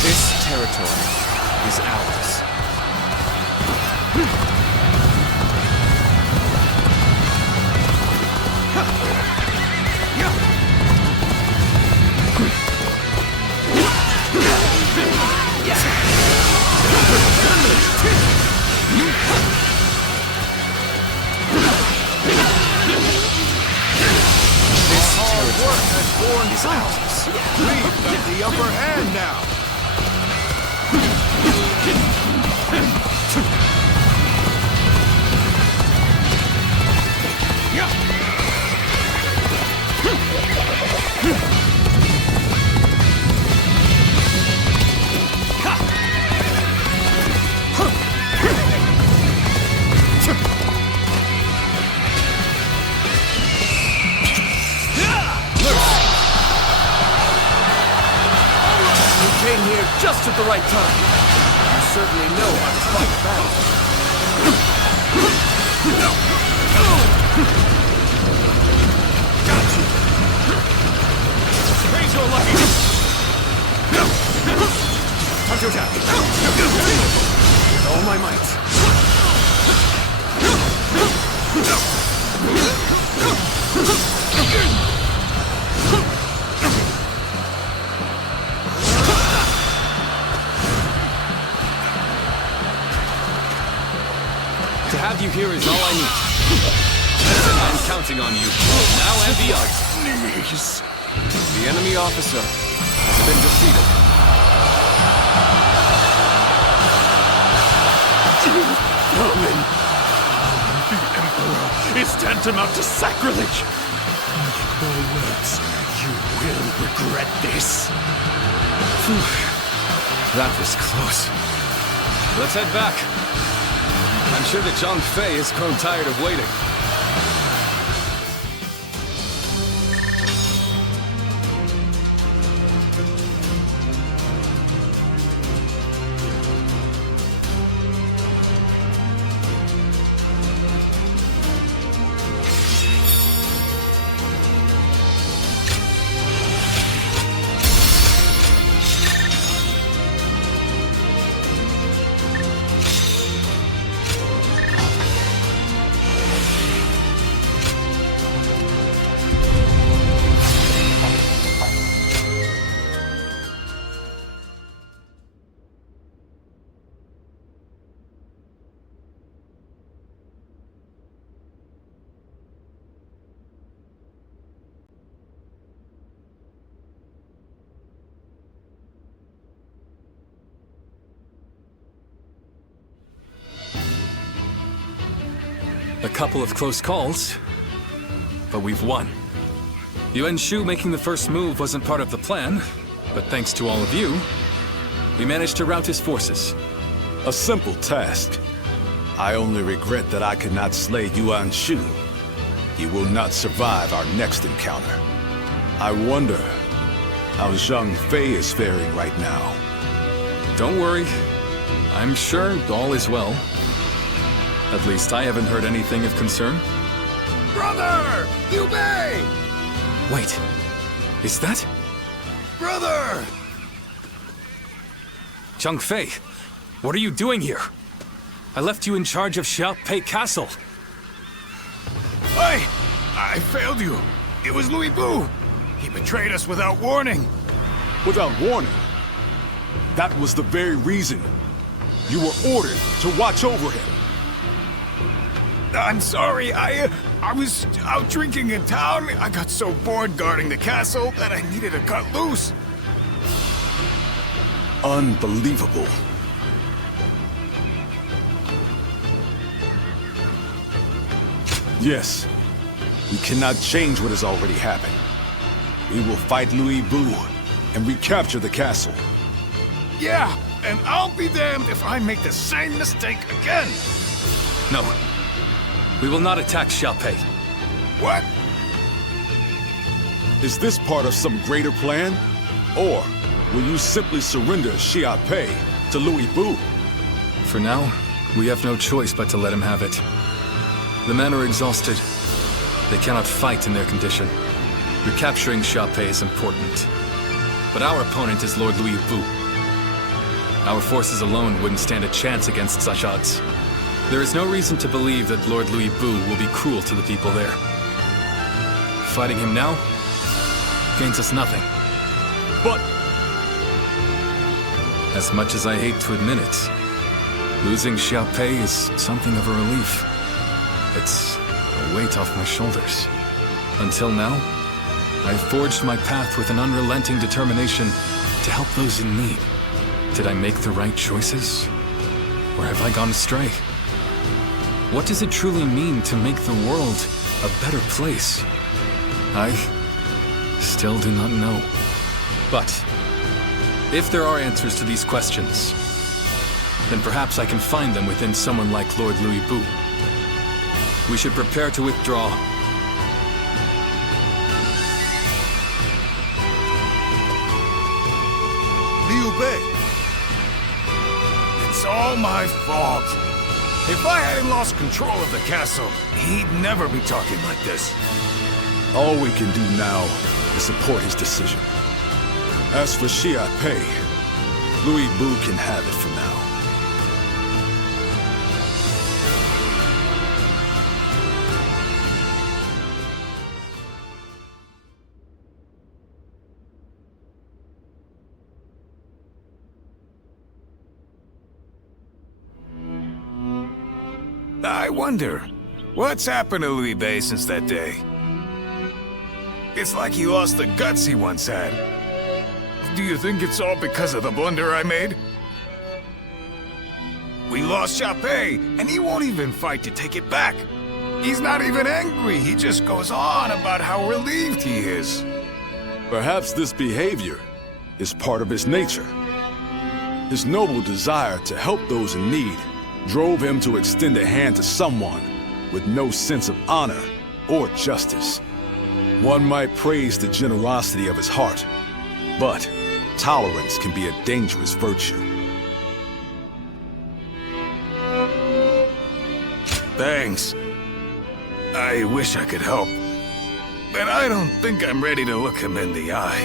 This territory is ours. This territory Has borne is fruit. ours. We've got the upper hand now. just at the right time. You certainly know how to fight back. Got you. Raise your lucky. Time to attack. With all my might. To have you here is all I need. Listen, I'm counting on you, now and beyond. Please. The enemy officer has been defeated. Vermin! The Emperor is tantamount to sacrilege! Mark my words, you will regret this. That was close. Let's head back. I'm sure that Zhang Fei has grown tired of waiting. A couple of close calls, but we've won. Yuan Shu making the first move wasn't part of the plan, but thanks to all of you, we managed to rout his forces. A simple task. I only regret that I could not slay Yuan Shu. He will not survive our next encounter. I wonder how Zhang Fei is faring right now. Don't worry. I'm sure all is well. At least I haven't heard anything of concern. Brother! Liu Bei! Wait, is that? Brother! Zhang Fei, what are you doing here? I left you in charge of Xiaopei Castle. I failed you. It was Louis Bu. He betrayed us without warning. Without warning? That was the very reason you were ordered to watch over him. I'm sorry, I was out drinking in town. I got so bored guarding the castle that I needed to cut loose. Unbelievable. Yes, we cannot change what has already happened. We will fight Louis Bu and recapture the castle. Yeah, and I'll be damned if I make the same mistake again. No. We will not attack Xiaopei. What? Is this part of some greater plan? Or will you simply surrender Xiaopei to Louis Bu? For now, we have no choice but to let him have it. The men are exhausted. They cannot fight in their condition. Recapturing Xiaopei is important. But our opponent is Lord Louis Bu. Our forces alone wouldn't stand a chance against such odds. There is no reason to believe that Lord Louis Bu will be cruel to the people there. Fighting him now gains us nothing. But as much as I hate to admit it, losing Xiaopei is something of a relief. It's a weight off my shoulders. Until now, I've forged my path with an unrelenting determination to help those in need. Did I make the right choices? Or have I gone astray? What does it truly mean to make the world a better place? I still do not know. But if there are answers to these questions, then perhaps I can find them within someone like Lord Louis Bu. We should prepare to withdraw. Liu Bei, It's all my fault. If I hadn't lost control of the castle, he'd never be talking like this. All we can do now is support his decision. As for Xia Pei, Louis Bu can have it for now. I wonder, what's happened to Liu Bei since that day? It's like he lost the guts he once had. Do you think it's all because of the blunder I made? We lost Xia Pei, and he won't even fight to take it back. He's not even angry, he just goes on about how relieved he is. Perhaps this behavior is part of his nature. His noble desire to help those in need drove him to extend a hand to someone with no sense of honor or justice. One might praise the generosity of his heart, but tolerance can be a dangerous virtue. Thanks. I wish I could help, but I don't think I'm ready to look him in the eye.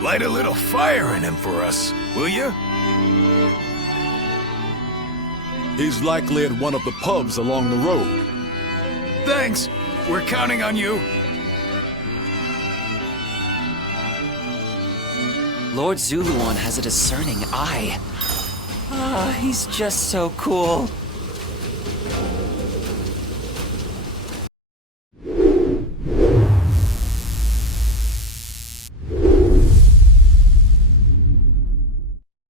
Light a little fire in him for us, will you? He's likely at one of the pubs along the road. Thanks. We're counting on you. Lord Zuluan has a discerning eye. Ah, he's just so cool.